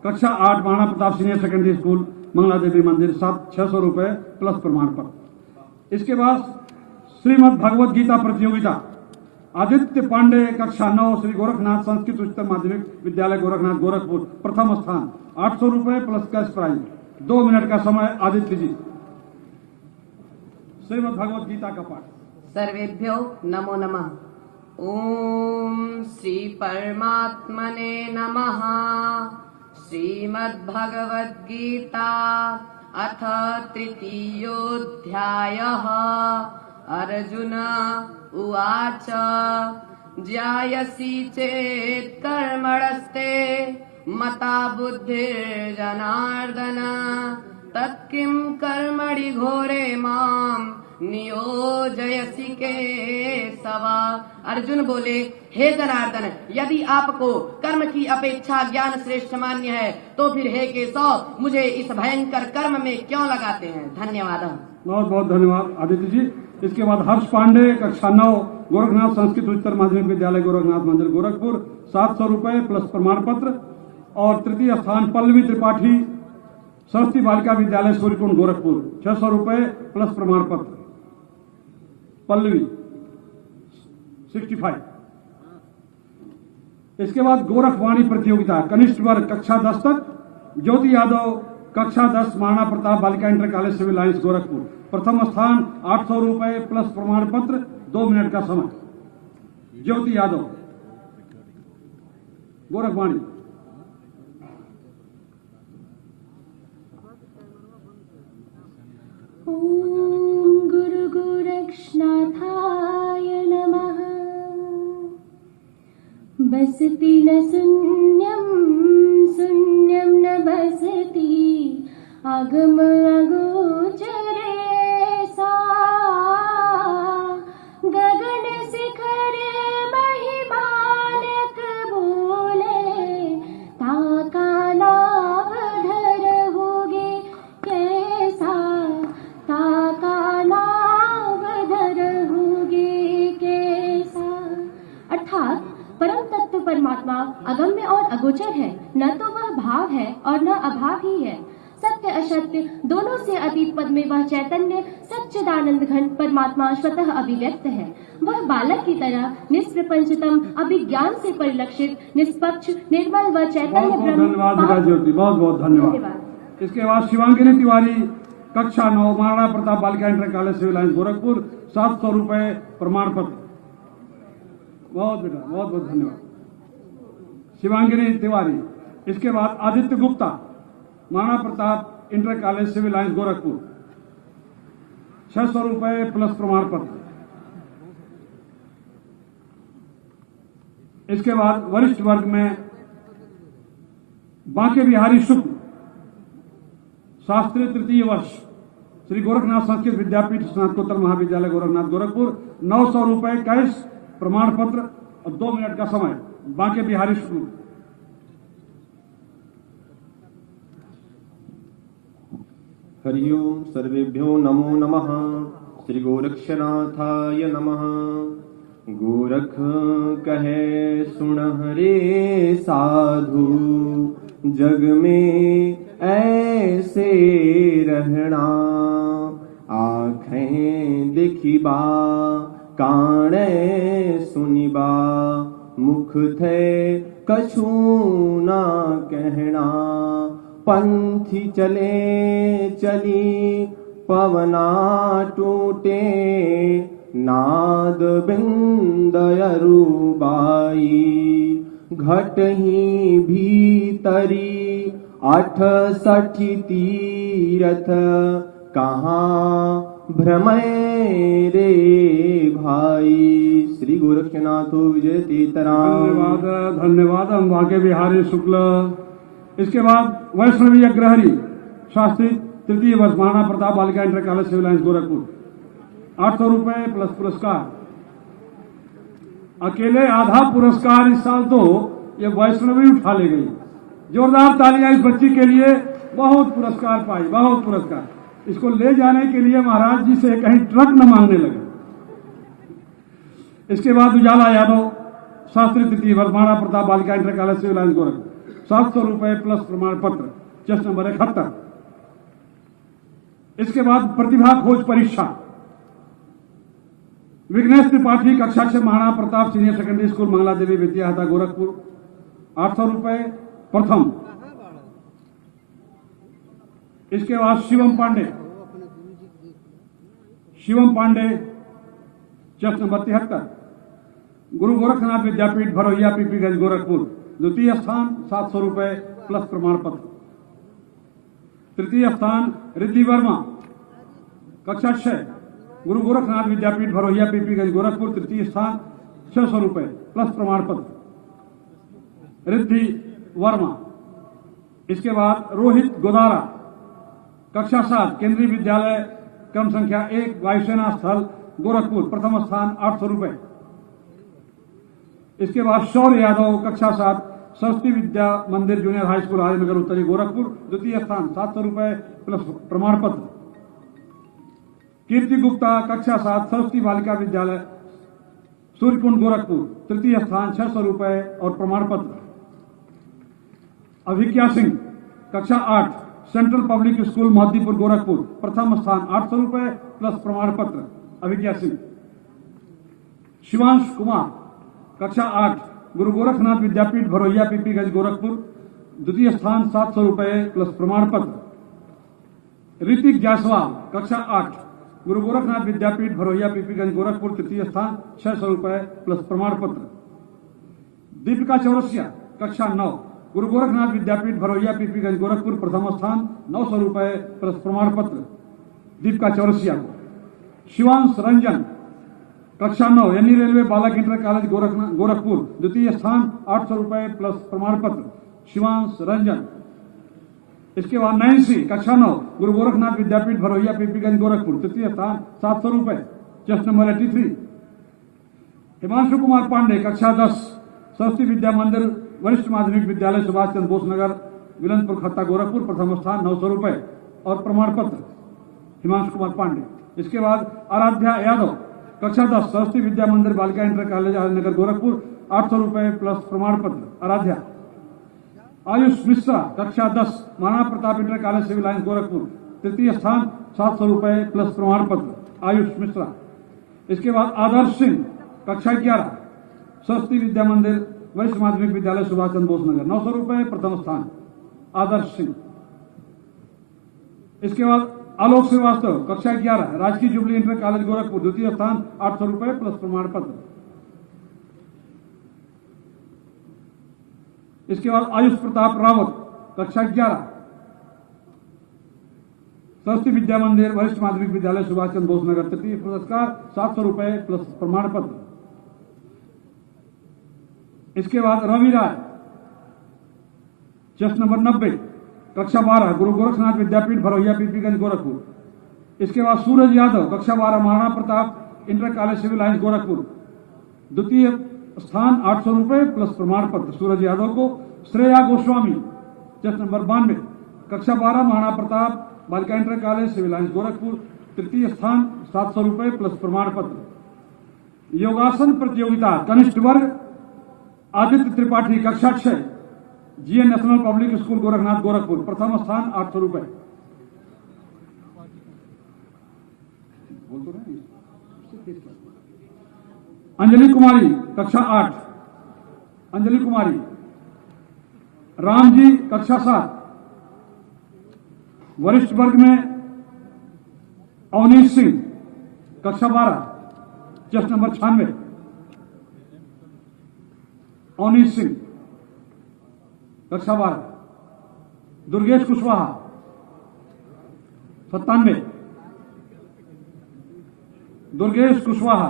कक्षा 8, Maharana Pratap senior secondary school, Mangla Devi Mandir. 600 रुपए प्लस प्रमाण पत्र। इसके बाद श्रीमद् भगवत गीता प्रतियोगिता, आदित्य पांडे, कक्षा 9, श्री गोरखनाथ संस्कृत उच्चतर माध्यमिक विद्यालय गोरखनाथ गोरखपुर। प्रथम स्थान। 800 रुपए प्लस कैश प्राइज। 2 मिनट का समय। आदित्य जी, श्रीमद् भगवत गीता का पाठ। सर्वेभ्यो नमो नमः। ओम श्री परमात्मने नमः। श्रीमद्भगवद् गीता अथ तृतीयोऽध्यायः। अर्जुन उवाच ज्यायसि चेत् कर्मणस्ते मता बुद्धिर्जनार्दन तत्किं कर्मणि घोरे मां नियोजयसि केशव। अर्जुन बोले, हे जनार्दन, यदि आपको कर्म की अपेक्षा ज्ञान श्रेष्ठ मान्य है तो फिर हे केशव मुझे इस भयंकर कर्म में क्यों लगाते हैं। धन्यवाद। बहुत बहुत धन्यवाद आदित्य जी। इसके बाद हर्ष पांडे, कक्षा 9, गोरखनाथ संस्कृत उच्चतर माध्यमिक विद्यालय गोरखनाथ मंदिर गोरखपुर। 700 रुपए प्लस प्रमाण पत्र। और तृतीय स्थान पल्लवी त्रिपाठी, सरस्वती बालिका विद्यालय सूर्यकुंड गोरखपुर। 600 रुपए प्लस प्रमाण पत्र। पल्लवी 65। इसके बाद गोरखवाणी प्रतियोगिता, कनिष्ठ वर्ग, कक्षा 10 तक, ज्योति यादव, कक्षा 10, महाराणा प्रताप बालिका inter college civil lines Gorakhpur. प्रथम स्थान। 800 रुपए प्लस प्रमाण पत्र। 2 मिनट का समय। ज्योति यादव, गोरखवाणी। ओम गुरु गोरक्षनाथाय नमः। बसती न शून्यम शून्यम न बसती आगम अगोचरे सा गगन शिखर महिमानक बोले ताका नाम धरहोगे कैसा ताका नाम धरहोगे कैसा। अर्थात परम तत्व परमात्मा अगम्य और अगोचर है, न तो वह भाव है और न अभाव ही है। सत्य असत्य दोनों से अतीत पद में वह चैतन्य सच्चिदानंद घन परमात्मा स्वतः अभिव्यक्त है। वह बालक की तरह निष्प्रपंचतम अभिज्ञान से परिलक्षित निष्पक्ष निर्मल व चैतन्य ब्रह्म। धन्यवाद ज्योति, बहुत बहुत धन्यवाद। इसके बाद शिवांगिनी तिवारी कक्षा 9 महाराणा प्रताप बालिका inter college civil lines Gorakhpur 700 रुपए प्रमाण पत्र। बहुत बेटा बहुत बहुत धन्यवाद शिवांगिनी तिवारी। इसके बाद Aditya Gupta Maharana Pratap inter college civil lines Gorakhpur 600 रुपए प्लस प्रमाण पत्र। इसके बाद वरिष्ठ वर्ग में बांके बिहारी शुक्ल शास्त्री तृतीय वर्ष श्री गोरखनाथ संस्कृत विद्यापीठ स्नातकोत्तर महाविद्यालय गोरखनाथ गोरखपुर 900 रुपए कैश प्रमाण पत्र और 2 मिनट का समय। बांके बिहारी शुक्ल। हरिओम सर्वेभ्यो नमो नमः। श्री गोरक्षनाथाय नमः। गोरख कहे सुनहरे साधु जग में ऐसे रहना आँखें दिखिबा काने सुनिबा मुख थे कछु ना कहना पंथी चले चली पवना टूटे नाद बिंदयरुबाई घट ही भीतरी 68 तीरथ कहाँ भ्रमय रे भाई। श्री गोरक्षनाथ विजय तीतराम। धन्यवाद धन्यवाद। हम बांके बिहारी शुक्ल। इसके बाद वैष्णवी अग्रहरी शास्त्री तृतीय वर्ष महाराणा प्रताप बालिका inter college civil lines Gorakhpur 800 रुपए प्लस पुरस्कार। अकेले आधा पुरस्कार इस साल तो ये वैष्णवी उठा ले गई। जोरदार तालियां इस बच्ची के लिए। बहुत पुरस्कार पाई, बहुत पुरस्कार। इसको ले जाने के लिए महाराज जी से कहीं ट्रक न मांगने लगे। इसके बाद उजाला यादव शास्त्री तृतीय वर्ष महाराणा प्रताप बालिका inter college civil lines Gorakhpur 700 रुपए प्लस प्रमाण पत्र। Chest number 71। इसके बाद प्रतिभा खोज परीक्षा विघ्नेश त्रिपाठी कक्षा 6 Maharana Pratap senior secondary school Mangla Devi Vidyahata Gorakhpur 800 रुपए प्रथम। इसके बाद शिवम पांडे चेस्ट नंबर 73 गुरु गोरखनाथ विद्यापीठ भरोहिया पीपीगंज गोरखपुर द्वितीय स्थान 700 रुपए प्लस प्रमाण पत्र। तृतीय स्थान रिद्धि वर्मा कक्षा 6 गुरु गोरखनाथ विद्यापीठ भरोहिया पीपीगंज गोरखपुर तृतीय स्थान 600 रुपए प्लस प्रमाण पत्र रिद्धि वर्मा। इसके बाद रोहित गोदारा कक्षा 7 केंद्रीय विद्यालय क्रम संख्या 1 वायुसेना स्थल गोरखपुर प्रथम स्थान 800 रुपए। इसके बाद शौर्य यादव कक्षा 7 सरस्वती विद्या मंदिर जूनियर हाई स्कूल आर्यनगर उत्तरी गोरखपुर द्वितीय स्थान 700 रुपए प्लस प्रमाण पत्र। कीर्ति गुप्ता कक्षा 7 सरस्वती बालिका विद्यालय सूर्यकुंड गोरखपुर तृतीय स्थान 600 रुपए और प्रमाण पत्र। अभिज्ञा सिंह कक्षा 8 central public school Mohaddipur Gorakhpur प्रथम स्थान 800 रुपए प्लस प्रमाण पत्र अभिज्ञा सिंह। शिवांश कुमार कक्षा 8 गुरु गोरखनाथ विद्यापीठ भरोहिया पीपीगंज गोरखपुर द्वितीय स्थान 700 रुपए प्लस प्रमाण पत्र। ऋतिक जायसवाल कक्षा 8 गुरु गोरखनाथ विद्यापीठ भरोहिया पीपीगंज गोरखपुर तृतीय स्थान 600 रुपए प्लस प्रमाण पत्र। दीपिका चौरसिया कक्षा 9 गुरु गोरखनाथ विद्यापीठ भरोहिया पीपीगंज गोरखपुर प्रथम स्थान 900 रुपए प्लस प्रमाण पत्र दीपिका चौरसिया को। शिवांश रंजन कक्षा 9 यानी रेलवे बालक इंटर कॉलेज गोरखपुर द्वितीय स्थान 800 रुपए प्लस प्रमाण पत्र शिवांश रंजन। इसके बाद 9C कक्षा 9 गुरु गोरखनाथ विद्यापीठ भरोहिया पीपीगंज गोरखपुर तृतीय स्थान 700 रुपए चेस्ट नंबर 83। हिमांशु कुमार पांडे कक्षा 10 सरस्वती विद्या मंदिर वरिष्ठ माध्यमिक विद्यालय सुभाष चंद्र बोस नगर विलंदपुर खत्ता गोरखपुर प्रथम स्थान 900 रुपए और प्रमाण पत्र हिमांशु कुमार पांडे। इसके बाद आराध्या यादव कक्षा 10 सरस्वती विद्या मंदिर बालिका इंटर कॉलेज नगर गोरखपुर 800 रुपए प्लस प्रमाण पत्र आराध्या। आयुष मिश्रा कक्षा 10 Maharana Pratap inter college civil line Gorakhpur तृतीय स्थान 700 रुपए प्लस प्रमाण पत्र आयुष मिश्रा। इसके बाद आदर्श सिंह कक्षा 11 सरस्वती विद्या मंदिर वरिष्ठ माध्यमिक विद्यालय सुभाष चंद्र बोस नगर 900 रुपए प्रथम स्थान आदर्श सिंह। इसके बाद आलोक श्रीवास्तव कक्षा 11 राजकीय जुबली इंटर कॉलेज गोरखपुर द्वितीय स्थान 800 रुपए प्लस प्रमाण पत्र। इसके बाद आयुष प्रताप रावत कक्षा 11 सरस्वती विद्या मंदिर वरिष्ठ माध्यमिक विद्यालय सुभाष चंद्र बोस नगर तृतीय पुरस्कार 700 रुपए प्लस प्रमाण पत्र। इसके बाद रवि राय चेस्ट नंबर 90 कक्षा 12 गुरु गोरखनाथ विद्यापीठ भरोहिया पीपीगंज गोरखपुर। इसके बाद सूरज यादव कक्षा 12 Maharana Pratap inter college civil lines Gorakhpur द्वितीय स्थान 800 रुपए प्लस प्रमाण पत्र सूरज यादव को। श्रेया गोस्वामी चेस्ट नंबर 92 कक्षा 12 महाराणा प्रताप बालिका inter college civil lines Gorakhpur तृतीय स्थान 700 रुपए प्लस प्रमाण पत्र। योगासन प्रतियोगिता कनिष्ठ वर्ग आदित्य त्रिपाठी कक्षा 6 GN national public school Gorakhnath Gorakhpur प्रथम स्थान 800 रुपए। अंजलि कुमारी कक्षा 8 अंजलि कुमारी। रामजी कक्षा 7 वरिष्ठ वर्ग में अवनीश सिंह कक्षा 12 चेस्ट नंबर 96 अवनीश सिंह कक्षा 12। दुर्गेश कुशवाहा 97 दुर्गेश कुशवाहा।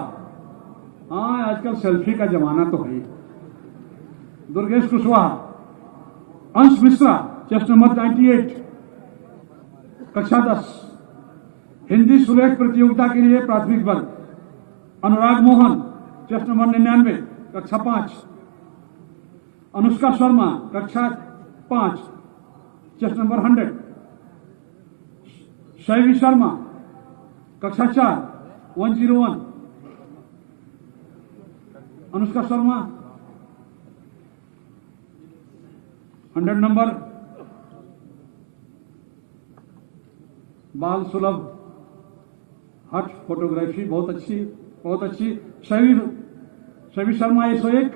हाँ आजकल सेल्फी का जमाना तो है। दुर्गेश कुशवाहा। अंश मिश्रा चेस्ट नंबर 98 कक्षा 10 हिंदी सुलेख प्रतियोगिता के लिए प्राथमिक वर्ग। अनुराग मोहन चेस्ट नंबर 99 कक्षा 5। अनुष्का शर्मा कक्षा 5 चेस्ट नंबर 100। शैवी शर्मा कक्षा 4 101। अनुष्का शर्मा 100 नंबर। बाल सुलभ हट फोटोग्राफी बहुत अच्छी। शैवी शर्मा 101।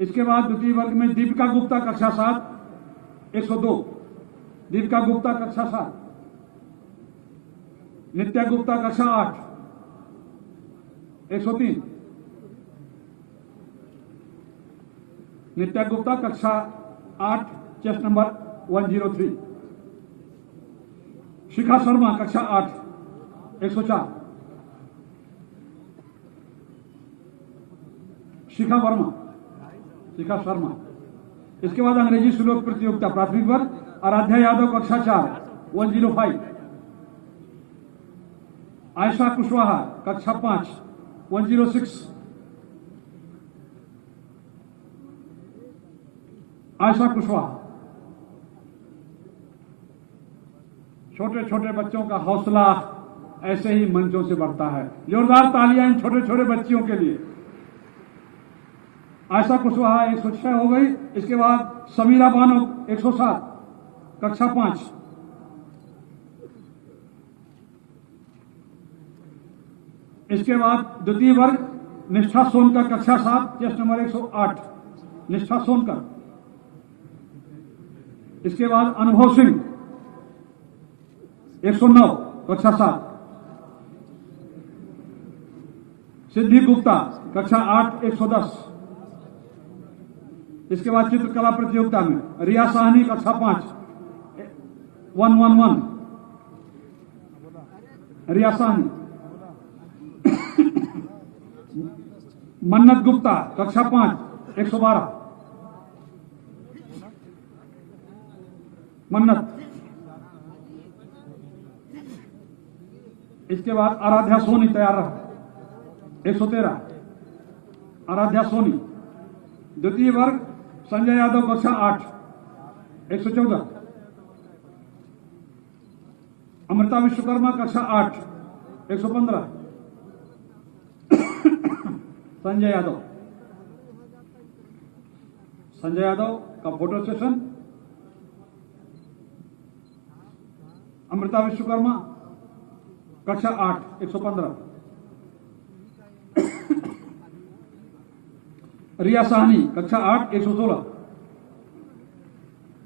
इसके बाद द्वितीय वर्ग में दीपिका गुप्ता कक्षा 7 102। दीपिका गुप्ता कक्षा 7। नित्या गुप्ता कक्षा 8 103। नित्या गुप्ता कक्षा 8 चेस्ट नंबर 103। शिखा शर्मा कक्षा 8 104। शिखा शर्मा। इसके बाद अंग्रेजी श्लोक प्रतियोगिता प्राथमिक वर्ग आराध्या यादव कक्षा 4 105। आयशा कुशवाहा कक्षा 5 106। आयशा कुशवाहा। छोटे छोटे बच्चों का हौसला ऐसे ही मंचों से बढ़ता है। जोरदार तालियां इन छोटे छोटे बच्चियों के लिए। आयशा कुशवाहा 106 हो गई। इसके बाद समीरा बानो 107 कक्षा 5। इसके बाद द्वितीय वर्ग निष्ठा सोनकर कक्षा 7 चेस्ट नंबर 108 निष्ठा सोनकर। इसके बाद अनुभव सिंह 109 कक्षा 7। सिद्धि गुप्ता कक्षा 8 110। इसके बाद चित्रकला प्रतियोगिता में रिया साहनी कक्षा 5 111। रिया साहनी मन्नत गुप्ता कक्षा 5 112 मन्नत। इसके बाद आराध्या सोनी तैयार रहा 113 आराध्या सोनी। द्वितीय वर्ग संजय यादव कक्षा 8 114 अमृता विश्वकर्मा कक्षा 8 115 संजय यादव का फोटो सेशन। अमृता विश्वकर्मा कक्षा 8 115 रिया साहनी कक्षा 8 116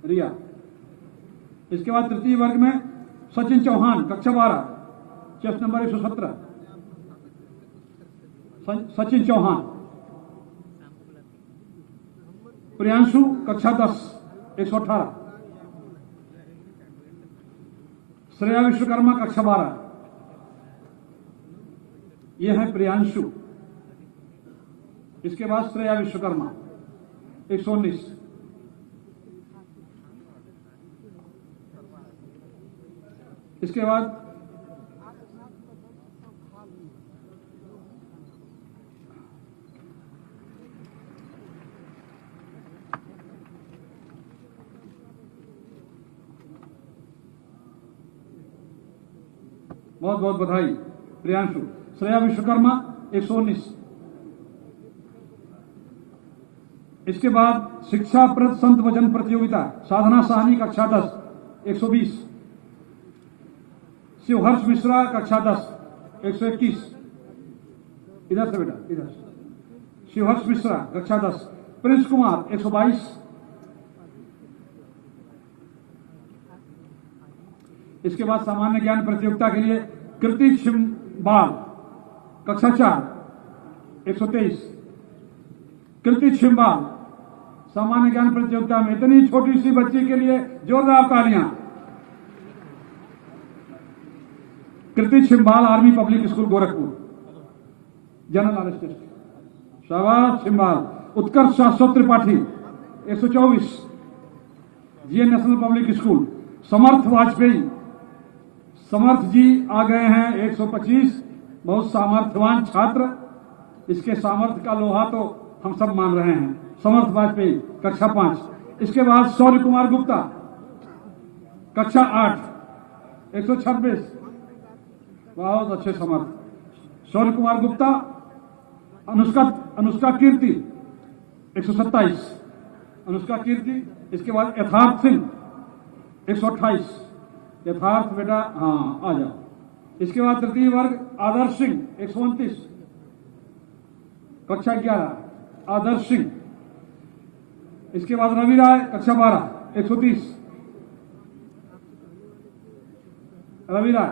रिया। इसके बाद तृतीय वर्ग में सचिन चौहान कक्षा 12 चेस्ट नंबर 117 सचिन चौहान। प्रियांशु कक्षा 10 118 श्रेया विश्वकर्मा कक्षा 12 यह है प्रियांशु। इसके बाद श्रेया विश्वकर्मा 119 इसके बाद बहुत बहुत बधाई प्रियांशु। श्रेया विश्वकर्मा 119। इसके बाद शिक्षाप्रद संत वचन प्रतियोगिता साधना साहनी कक्षा 10 120 शिवहर्ष मिश्रा कक्षा 10 121 इधर से बेटा इधर शिवहर्ष मिश्रा कक्षा 10 प्रिंस कुमार 122 इसके बाद सामान्य ज्ञान प्रतियोगिता के लिए कृति छिम्बाल कक्षा 4 123 कृति छिम्बाल सामान्य ज्ञान प्रतियोगिता में इतनी छोटी सी बच्ची के लिए जोरदार तालियां। Kriti Chhimbal army public school Gorakhpur general assistant शाबाश Chhimbal. Utkarsh Shashwat Tripathi 124 GN national public school. Samarth Vajpayee Samarth ji आ गए हैं 125 बहुत सामर्थ्यवान छात्र। इसके सामर्थ्य का लोहा तो हम सब मान रहे हैं। समर्थ वाजपेयी कक्षा 5। इसके बाद शौर्य कुमार गुप्ता कक्षा 8 126 बहुत अच्छे समर्थ। शौर्य कुमार गुप्ता। अनुष्का कीर्ति 127 अनुष्का कीर्ति। इसके बाद यथार्थ सिंह 128 यथार्थ बेटा हाँ आ जाओ। इसके बाद तृतीय वर्ग आदर्श सिंह 129 कक्षा 11 आदर्श सिंह। इसके बाद रवि राय कक्षा 12 130 रवि राय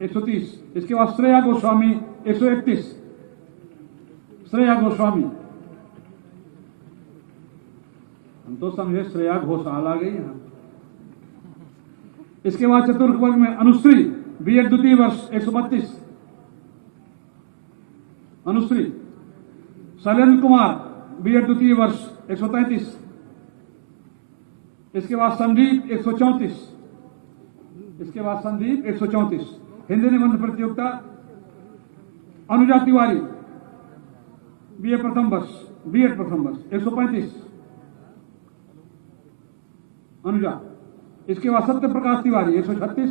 130। इसके बाद श्रेया गोस्वामी 131 श्रेया गोस्वामी। हम तो समझे श्रेया घोषाल आ गई यहां। इसके बाद चतुर्थ वर्ग में अनुश्री बीएड द्वितीय वर्ष 132 अनुश्री। शैलेंद्र कुमार बीएड द्वितीय वर्ष 133। इसके बाद संदीप 134 इसके बाद संदीप 134। हिंदी निबंध प्रतियोगिता अनुजा तिवारी बीएड प्रथम वर्ष 135 अनुजा। इसके बाद सत्य प्रकाश तिवारी 136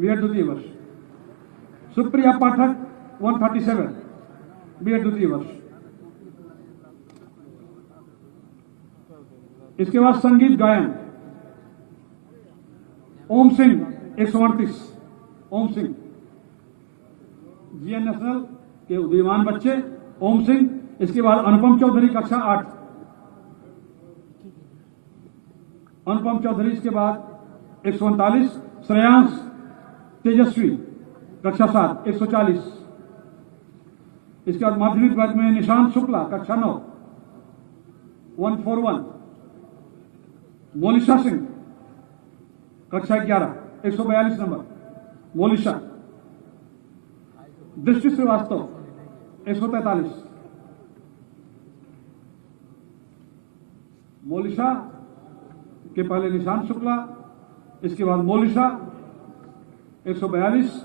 बीएड द्वितीय वर्ष। सुप्रिया पाठक 137 बीएड द्वितीय वर्ष। इसके बाद संगीत गायन ओम सिंह 138 ओम सिंह जीएन नेशनल के उदीयमान बच्चे ओम सिंह। इसके बाद अनुपम चौधरी कक्षा 8 अनुपम चौधरी। इसके बाद 139 श्रेयांश तेजस्वी कक्षा 7 140। इसके बाद माध्यमिक वर्ग में निशांत शुक्ला कक्षा 9 141। मोलिशा सिंह कक्षा 11 142 नंबर मोलिशा। दृष्टि श्रीवास्तव 143, मोलिशा के पहले निशान शुक्ला, इसके बाद मोलिशा 142,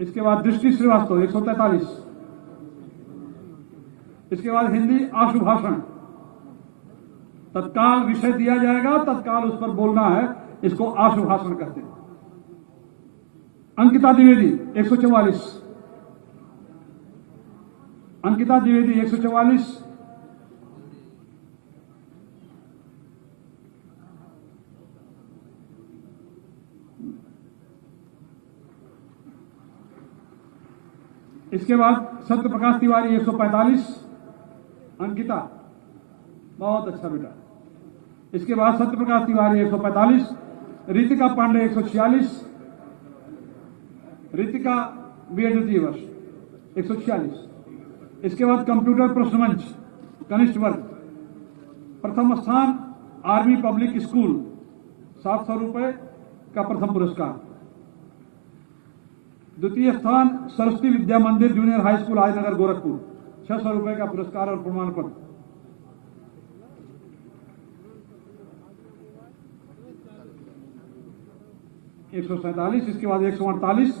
इसके बाद दृष्टि श्रीवास्तव 143, इसके बाद हिंदी आशुभाषण, तत्काल विषय दिया जाएगा, तत्काल उस पर बोलना है, इसको आशुभाषण कहते हैं। अंकिता द्विवेदी 144, अंकिता द्विवेदी 144, इसके बाद सत्य प्रकाश तिवारी 145, अंकिता बहुत अच्छा बेटा। इसके बाद सत्य प्रकाश तिवारी 145, रितिका पांडे 146, रितिका बी.ए. द्वितीय वर्ष 146। इसके बाद कंप्यूटर प्रश्न मंच कनिष्ठ वर्ग, प्रथम स्थान आर्मी पब्लिक स्कूल 700 रुपए का प्रथम पुरस्कार, द्वितीय स्थान सरस्वती विद्या मंदिर जूनियर हाई स्कूल आजनगर गोरखपुर 600 रुपए का पुरस्कार और प्रमाण पत्र। एक 147, इसके बाद 148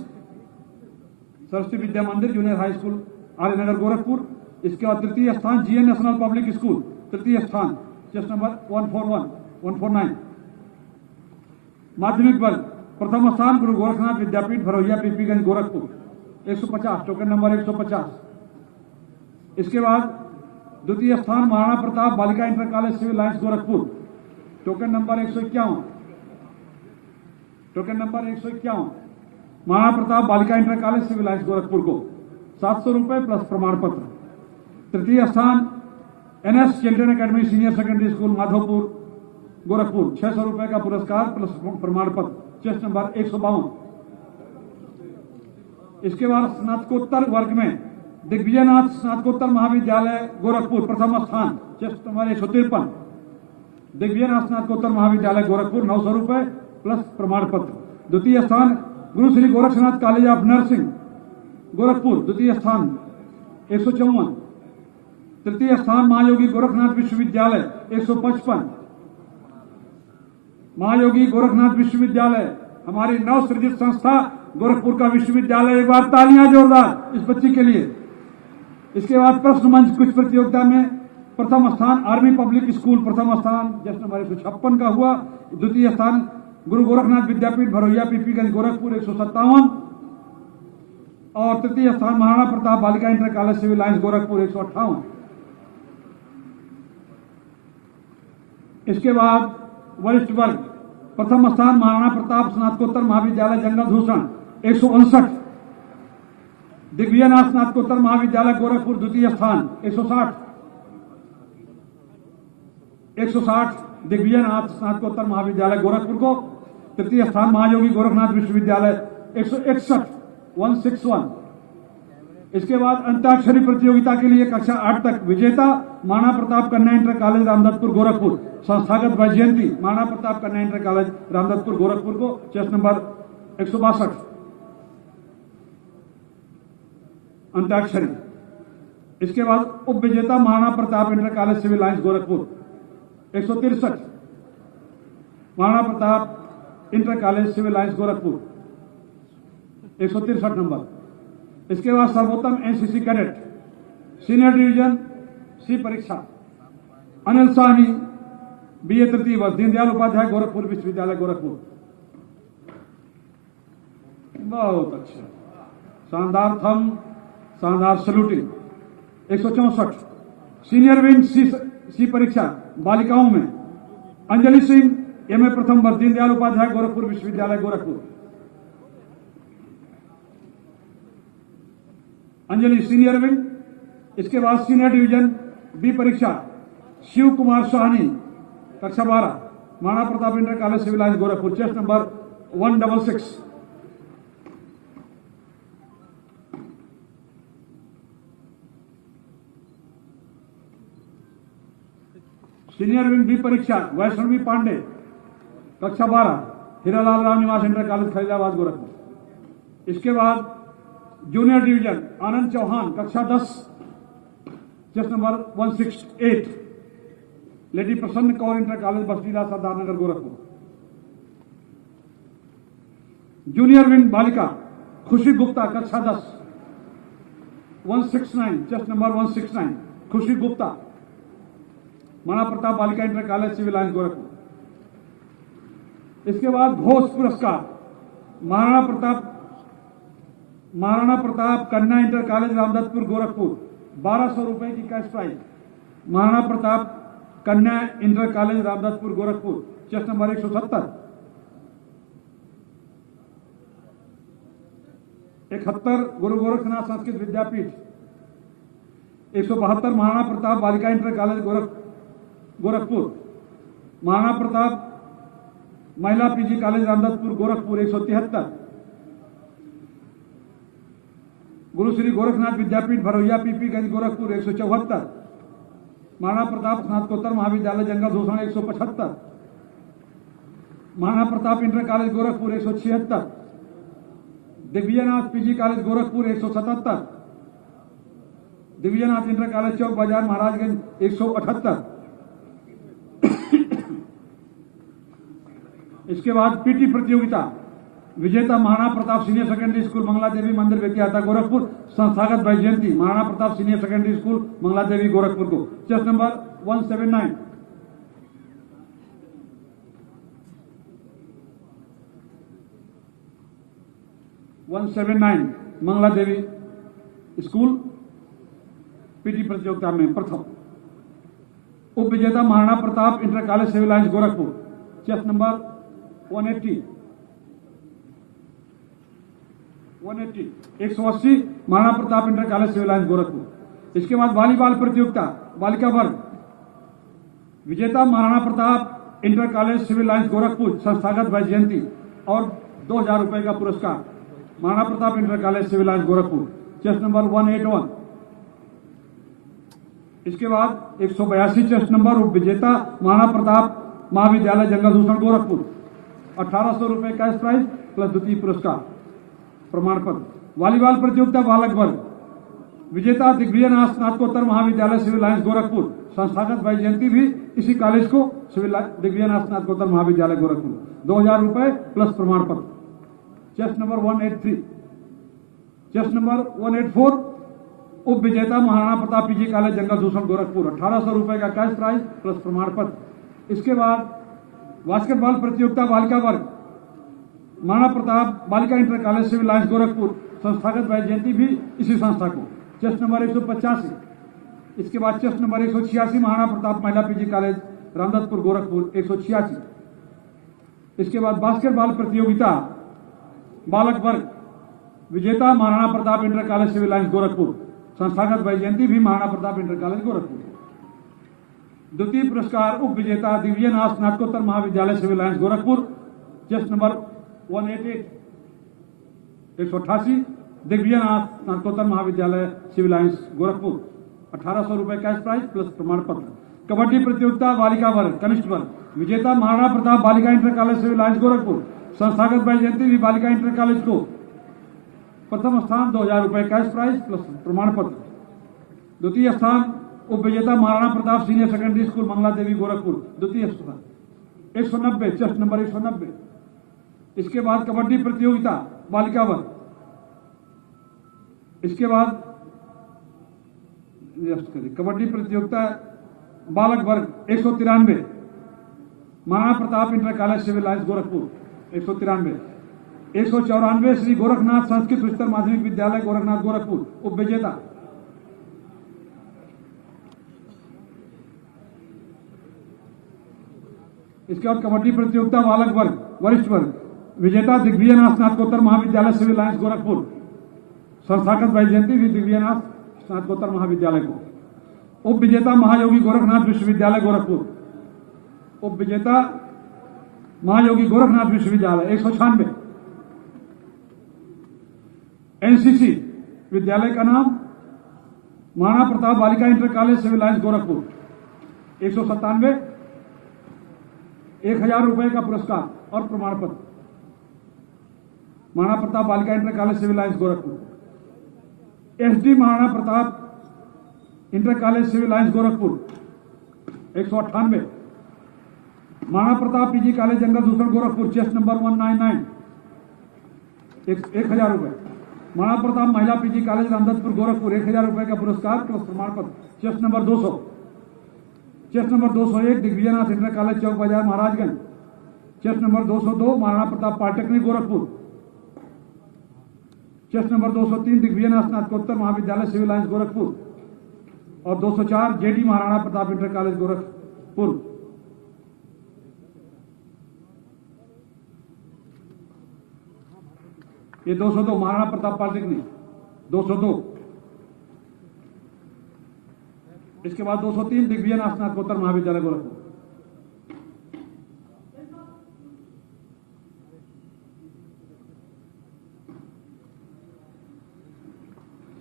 सरस्वती विद्या मंदिर जूनियर हाई स्कूल आजनगर गोरखपुर। इसके बाद तृतीय स्थान जीएन नेशनल पब्लिक स्कूल, तृतीय स्थान चेस्ट नंबर 149। माध्यमिक वर्ग प्रथम स्थान गुरु गोरखनाथ विद्यापीठ भरोहिया पीपीगंज गोरखपुर 150, टोकन नंबर 150। इसके बाद द्वितीय स्थान महाराणा प्रताप बालिका inter college civil lines Gorakhpur, token number 151, token number 151 Maharana Pratap बालिका inter college civil lines Gorakhpur को 700 रुपए प्लस प्रमाण पत्र। तृतीय स्थान NS children academy senior secondary school Madhopur Gorakhpur 600 रुपए का पुरस्कार प्लस प्रमाण पत्र, चेस्ट नंबर 152। इसके बाद स्नातकोत्तर वर्ग में दिग्विजयनाथ स्नातकोत्तर महाविद्यालय गोरखपुर प्रथम स्थान, चेस्ट नंबर 153। दिग्विजयनाथ स्नातकोत्तर महाविद्यालय गोरखपुर 900 रुपए प्लस प्रमाण पत्र। द्वितीय स्थान Guru Shri Gorakshnath college of nursing Gorakhpur, द्वितीय स्थान 154। तृतीय स्थान महायोगी गोरखनाथ विश्वविद्यालय 155। महायोगी गोरखनाथ विश्वविद्यालय हमारी नव सृजित संस्था गोरखपुर का विश्वविद्यालय, एक बार तालियां जोरदार इस बच्ची के लिए। इसके बाद प्रश्न मंच कुछ प्रतियोगिता में प्रथम स्थान आर्मी पब्लिक स्कूल प्रथम स्थान जस्ट नंबर 156 का हुआ। द्वितीय स्थान गुरु गोरखनाथ विद्यापीठ भरोहिया पीपीगंज गोरखपुर 157 और तृतीय स्थान महाराणा प्रताप बालिका inter college civil lines Gorakhpur 158। इसके बाद वरिष्ठ वर्ग प्रथम स्थान महाराणा प्रताप स्नातकोत्तर महाविद्यालय जंगल धूषण 159। दिग्विजयनाथ स्नातकोत्तर महाविद्यालय गोरखपुर द्वितीय स्थान 160 दिग्विजयनाथ स्नातकोत्तर महाविद्यालय गोरखपुर को। तृतीय स्थान महायोगी गोरखनाथ विश्वविद्यालय 161। इसके बाद अंताक्षरी प्रतियोगिता के लिए कक्षा 8 तक विजेता महाराणा प्रताप कन्या इंटर कॉलेज रामदत्तपुर गोरखपुर, संस्थागत वैजयंती महाराणा प्रताप कन्या इंटर कॉलेज रामदत्तपुर गोरखपुर को, चेस्ट नंबर 162 अंताक्षरी। इसके बाद उप विजेता Maharana Pratap inter college civil lines Gorakhpur 163 Maharana Pratap inter college civil lines Gorakhpur 163 number. इसके बाद सर्वोत्तम NCC cadet senior division C परीक्षा अनिल साहनी बीए तृतीय वर्ष, दीनदयाल उपाध्याय गोरखपुर विश्वविद्यालय गोरखपुर। बहुत अच्छा, शानदार थम, शानदार सैल्यूटिंग। 164 सीनियर विंग सी परीक्षा बालिकाओं में अंजलि सिंह एमए प्रथम वर्ष, दीनदयाल उपाध्याय गोरखपुर विश्वविद्यालय गोरखपुर। Anjali senior wing. इसके बाद सीनियर डिवीजन बी परीक्षा शिव कुमार साहनी कक्षा 12 Maharana Pratap inter college civil lines Gorakhpur, chest number 166। Senior wing B परीक्षा वैष्णवी पांडे कक्षा 12 हीरालाल राम निवास इंटर कॉलेज फैजाबाद गोरखपुर। इसके बाद जूनियर डिवीजन आनंद चौहान कक्षा 10 chest number 168, lady Prasann Kaur inter college Bastila Sardarnagar Gorakhpur. Junior wing बालिका खुशी गुप्ता कक्षा 10 169 चेस्ट नंबर 169, खुशी गुप्ता, महाराणा प्रताप बालिका inter college civil lines Gorakhpur. इसके बाद घोष पुरस्कार महाराणा प्रताप कन्या इंटर कॉलेज रामदत्तपुर गोरखपुर 1200 रुपए की cash prize. Maharana Pratap Kanya inter college Ramdattpur Gorakhpur chest number 170। 71 गुरु गोरखनाथ संस्कृत विद्यापीठ 172 महाराणा प्रताप बालिका इंटर कॉलेज गोरखपुर। महाराणा प्रताप महिला पीजी कॉलेज रामदत्तपुर गोरखपुर 173। गुरु श्री गोरखनाथ विद्यापीठ भरौया पीपीगंज गोरखपुर 174। महाराणा प्रताप स्नातकोत्तर महाविद्यालय Jungle Dhusan 175। Maharana Pratap inter college Gorakhpur 176। Divyanath PG college Gorakhpur 177। Divyanath inter college Chowk Bazar Maharajganj 178। इसके बाद पीटी प्रतियोगिता विजेता Maharana Pratap senior secondary school Mangla Devi Mandir Betiahata Gorakhpur, संस्थागत भाई जयंती Maharana Pratap senior secondary school Mangla Devi Gorakhpur को chest number 179। Mangla Devi school PT प्रतियोगिता में प्रथम। उप विजेता Maharana Pratap inter college civil lines Gorakhpur chest number 180 180 Maharana Pratap inter college civil lines Gorakhpur. इसके बाद वॉलीबॉल प्रतियोगिता बालिका वर्ग विजेता Maharana Pratap inter college civil lines Gorakhpur, संस्थागत भाई जयंती और 2000 रुपए का पुरस्कार। Maharana Pratap inter college civil lines Gorakhpur chest number 181। इसके बाद 182 चेस्ट नंबर उप विजेता महाराणा प्रताप महाविद्यालय जंगल दूषण गोरखपुर 1800 रुपए कैश प्राइज प्लस द्वितीय पुरस्कार प्रमाण पत्र। वॉलीबॉल प्रतियोगिता बालक वर्ग विजेता दिग्विजयनाथ स्नातकोत्तर महाविद्यालय सिविल लाइंस गोरखपुर, संस्थागत भाई जयंती भी इसी कॉलेज को सिविल दिग्विजयनाथ स्नातकोत्तर महाविद्यालय गोरखपुर 2000 रुपए प्लस प्रमाण पत्र। Chest number 183। चेस्ट नंबर 184 उप विजेता महाराणा प्रताप पीजी कॉलेज जंगल दूषण गोरखपुर 1800 रुपए का कैश प्राइज प्लस प्रमाण पत्र। इसके बाद बास्केटबॉल प्रतियोगिता बालिका वर्ग महाराणा प्रताप बालिका inter college civil lines Gorakhpur, संस्थागत भाई जयंती भी इसी संस्था को चेस्ट नंबर 185। इसके बाद चेस्ट नंबर 186 महाराणा प्रताप महिला पीजी कॉलेज रामदत्तपुर गोरखपुर 186। इसके बाद बास्केटबॉल प्रतियोगिता बालक वर्ग विजेता Maharana Pratap inter college civil lines Gorakhpur, संस्थागत भाई जयंती भी महाराणा प्रताप इंटर कॉलेज गोरखपुर। द्वितीय पुरस्कार उप विजेता दिव्यनाथ स्नातकोत्तर महाविद्यालय civil lines Gorakhpur chest number 188 188 Divyanath स्नातकोत्तर महाविद्यालय सिविल लाइंस गोरखपुर 1800 रुपए कैश प्राइज प्लस प्रमाण पत्र। कबड्डी प्रतियोगिता बालिका वर्ग कनिष्ठ वर्ग विजेता महाराणा प्रताप बालिका inter college civil lines Gorakhpur, संस्थागत भाई जयंती भी बालिका इंटर कॉलेज को प्रथम स्थान 2000 रुपए कैश प्राइज प्लस प्रमाण पत्र। द्वितीय स्थान उप विजेता Maharana Pratap senior secondary school Mangla Devi Gorakhpur द्वितीय स्थान 190 चेस्ट नंबर 190। इसके बाद कबड्डी प्रतियोगिता बालिका वर्ग, इसके बाद कबड्डी प्रतियोगिता बालक वर्ग 193 Maharana Pratap inter college civil lines Gorakhpur 193। 194 Shri Gorakhnath Sanskrit उच्चतर माध्यमिक विद्यालय गोरखनाथ गोरखपुर उप विजेता। इसके बाद कबड्डी प्रतियोगिता बालक वर्ग वरिष्ठ वर्ग विजेता दिग्विजयनाथ स्नातकोत्तर महाविद्यालय सिविल लाइंस गोरखपुर, संस्थागत भाई जयंती भी दिग्विजयनाथ स्नातकोत्तर महाविद्यालय को। उप विजेता महायोगी गोरखनाथ विश्वविद्यालय गोरखपुर, उप विजेता महायोगी गोरखनाथ विश्वविद्यालय 196। एनसीसी विद्यालय का नाम महाराणा प्रताप बालिका inter college civil lines Gorakhpur 197 1000 रुपए का पुरस्कार और प्रमाण पत्र। महाराणा प्रताप बालिका inter college civil lines Gorakhpur. SD Maharana Pratap inter college civil lines Gorakhpur 198। Maharana Pratap PG college Jungle दूसरा गोरखपुर चेस्ट नंबर 199 1000 रुपए। महाराणा प्रताप महिला PG कॉलेज रामदत्तपुर गोरखपुर 1000 रुपए का पुरस्कार प्लस प्रमाण पत्र chest number 200। Chest number 201 Digvijaynath inter college Chowk Bazar Maharajganj. Chest number 202 Maharana Pratap polytechnic Gorakhpur. Chest number 203 Digvijaynath स्नातकोत्तर महाविद्यालय सिविल लाइंस गोरखपुर और 204 JD Maharana Pratap inter college Gorakhpur. ये 202 महाराणा प्रताप पॉलिटेक्निक 202। इसके बाद 203 दिग्विजयनाथ स्नातकोत्तर महाविद्यालय गोरखपुर।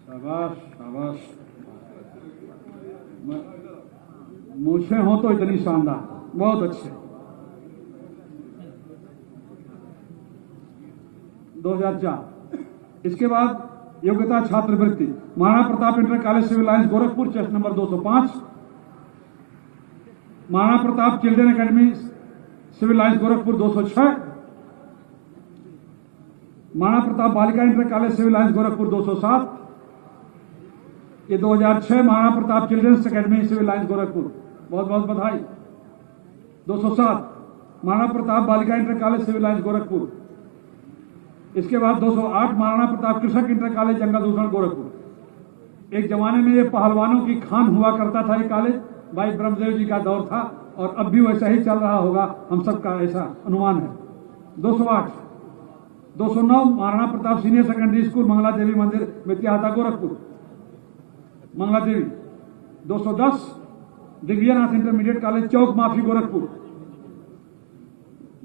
शाबाश शाबाश, मूछें हो तो इतनी शानदार, बहुत अच्छे। 2004। इसके बाद योग्यता छात्रवृत्ति Maharana Pratap inter college civil lines Gorakhpur chest number 205। Maharana Pratap children academy civil lines Gorakhpur 206। Maharana Pratap बालिका inter college civil lines Gorakhpur 207। ये 2006 Maharana Pratap children's academy civil lines Gorakhpur, बहुत बहुत बधाई। 207 महाराणा प्रताप बालिका inter college civil lines Gorakhpur. इसके बाद 208 महाराणा प्रताप कृषक इंटर कॉलेज जंगल दूसरा गोरखपुर। एक जमाने में ये पहलवानों की खान हुआ करता था ये कॉलेज, भाई ब्रह्मदेव जी का दौर था और अब भी वैसा ही चल रहा होगा, हम सबका ऐसा अनुमान है। 208 209 Maharana Pratap senior secondary school Mangla Devi Mandir Vidyahata Gorakhpur Mangla Devi. 210 Divyanath intermediate college Chowk माफी गोरखपुर।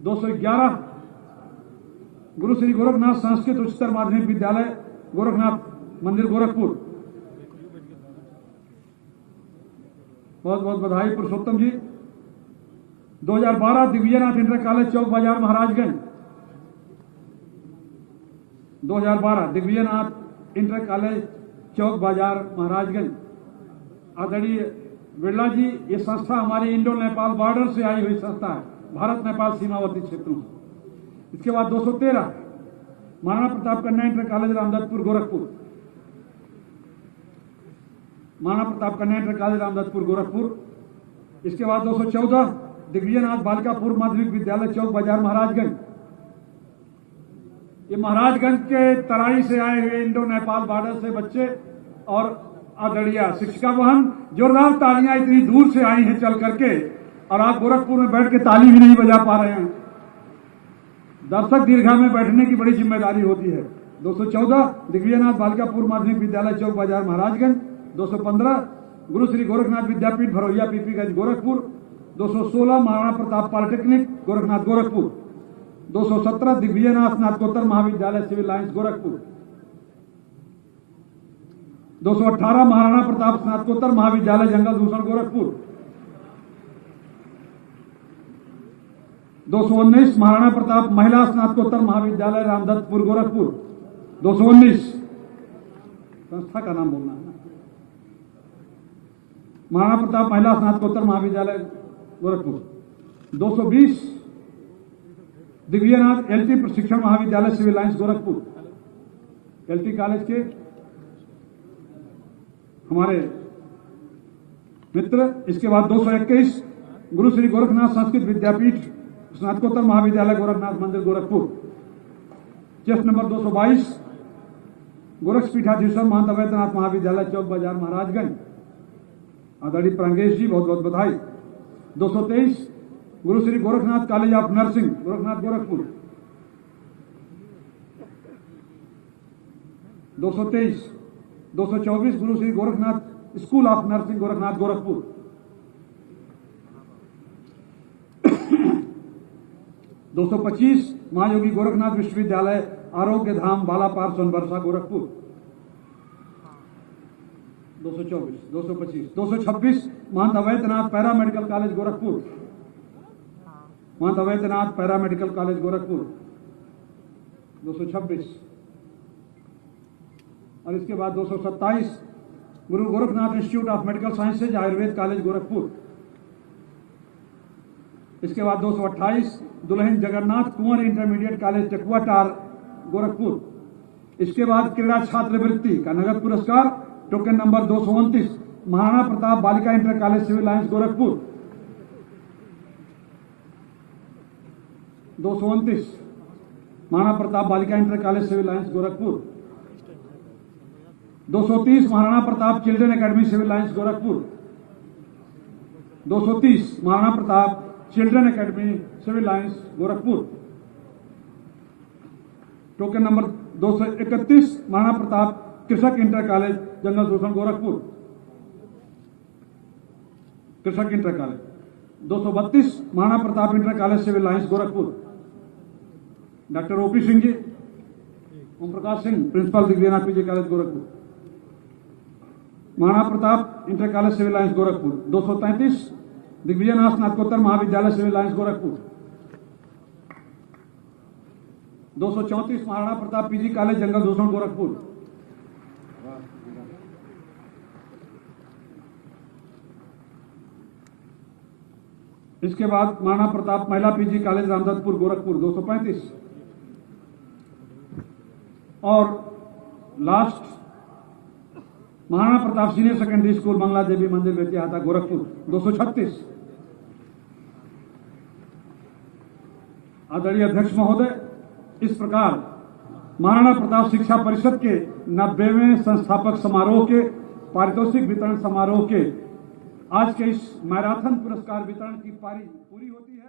211 गुरु श्री गोरखनाथ संस्कृत उच्चतर माध्यमिक विद्यालय गोरखनाथ मंदिर गोरखपुर, बहुत बहुत बधाई पुरुषोत्तम जी। 2012 Divyanath inter college Chowk Bazar Maharajganj. 2012 Divyanath inter college Chowk Bazar Maharajganj. आदरणीय बिरला जी, ये संस्था हमारी इंडो नेपाल बॉर्डर से आई हुई संस्था है, भारत नेपाल सीमावर्ती क्षेत्रों से। इसके बाद 213 Maharana Pratap Kanya inter college Ramdattpur Gorakhpur. Maharana Pratap Kanya inter college Ramdattpur Gorakhpur. इसके बाद 214 दिग्विजयनाथ बालिका पूर्व माध्यमिक विद्यालय चौक बाजार महाराजगंज। ये महाराजगंज के तराई से आए हुए इंडो नेपाल बॉर्डर से बच्चे और आदरणीय शिक्षिका बहन, जोरदार तालियां, इतनी दूर से आई हैं चल करके और आप गोरखपुर में बैठ के ताली भी नहीं बजा पा रहे हैं। दर्शक दीर्घा में बैठने की बड़ी जिम्मेदारी होती है। 214 दिग्विजयनाथ बालिका पूर्व माध्यमिक विद्यालय चौक बाजार महाराजगंज। 215 गुरु श्री गोरखनाथ विद्यापीठ भरोहिया पीपीगंज गोरखपुर। 216 महाराणा प्रताप पॉलिटेक्निक गोरखनाथ गोरखपुर। 217 दिग्विजयनाथ स्नातकोत्तर महाविद्यालय सिविल लाइंस गोरखपुर। 218 महाराणा प्रताप स्नातकोत्तर महाविद्यालय जंगल दूसरा गोरखपुर। 219 महाराणा प्रताप महिला स्नातकोत्तर महाविद्यालय रामदत्तपुर गोरखपुर। 219 संस्था का नाम बोलना है ना, महाराणा प्रताप महिला स्नातकोत्तर महाविद्यालय गोरखपुर। 220 दिव्यनाथ LT प्रशिक्षण महाविद्यालय civil lines Gorakhpur, LT college के हमारे मित्र। इसके बाद 221 गुरु श्री गोरखनाथ संस्कृत विद्यापीठ स्नातकोत्तर महाविद्यालय गोरखनाथ मंदिर गोरखपुर। चेस्ट नंबर 222 गोरखपीठाधीश्वर महंत अवैधनाथ महाविद्यालय चौक बाजार महाराजगंज। आदरणीय प्रांगेश जी, बहुत बहुत बधाई। 223 गुरु Shri Gorakhnath college of nursing Gorakhnath Gorakhpur. 223 224 Guru Shri Gorakhnath school of nursing Gorakhnath Gorakhpur. 225 महायोगी गोरखनाथ विश्वविद्यालय आरोग्य धाम बालापार सोनबरसा गोरखपुर। 224 225 226 महंत अवैधनाथ पैरामेडिकल कॉलेज गोरखपुर। महंत अवैधनाथ पैरामेडिकल कॉलेज गोरखपुर। 226 और इसके बाद 227 गुरु Gorakhnath institute of medical sciences Ayurveda college Gorakhpur. इसके बाद 228 दुल्हन जगन्नाथ कुंवर इंटरमीडिएट कॉलेज टकुआटार गोरखपुर। इसके बाद क्रीड़ा छात्रवृत्ति का नगद पुरस्कार टोकन नंबर 229 महाराणा प्रताप बालिका inter college civil lines Gorakhpur. 229 Maharana Pratap बालिका inter college civil lines Gorakhpur. 230 Maharana Pratap children academy civil lines Gorakhpur. 230 Maharana Pratap children academy civil lines Gorakhpur. Token number 231 Maharana Pratap Krishak inter college Jungle शोषण Gorakhpur. Krishak inter college. 232 Maharana Pratap inter college civil lines Gorakhpur. Doctor OP Singh ji, Om Prakash Singh, principal Divyanath PG college Gorakhpur. Maharana Pratap inter college civil lines Gorakhpur. 233 Digvijaynath स्नातकोत्तर महाविद्यालय civil lines Gorakhpur. 234 Maharana Pratap PG college Jungle शोषण गोरखपुर। इसके बाद महाराणा प्रताप महिला PG college Ramdattpur Gorakhpur 235 और last Maharana Pratap senior secondary school Mangla Devi Mandir Betiahata Gorakhpur 236। आदरणीय अध्यक्ष महोदय, इस प्रकार महाराणा प्रताप शिक्षा परिषद के 90वें संस्थापक समारोह के पारितोषिक वितरण समारोह के आज के इस मैराथन पुरस्कार वितरण की पारी पूरी होती है।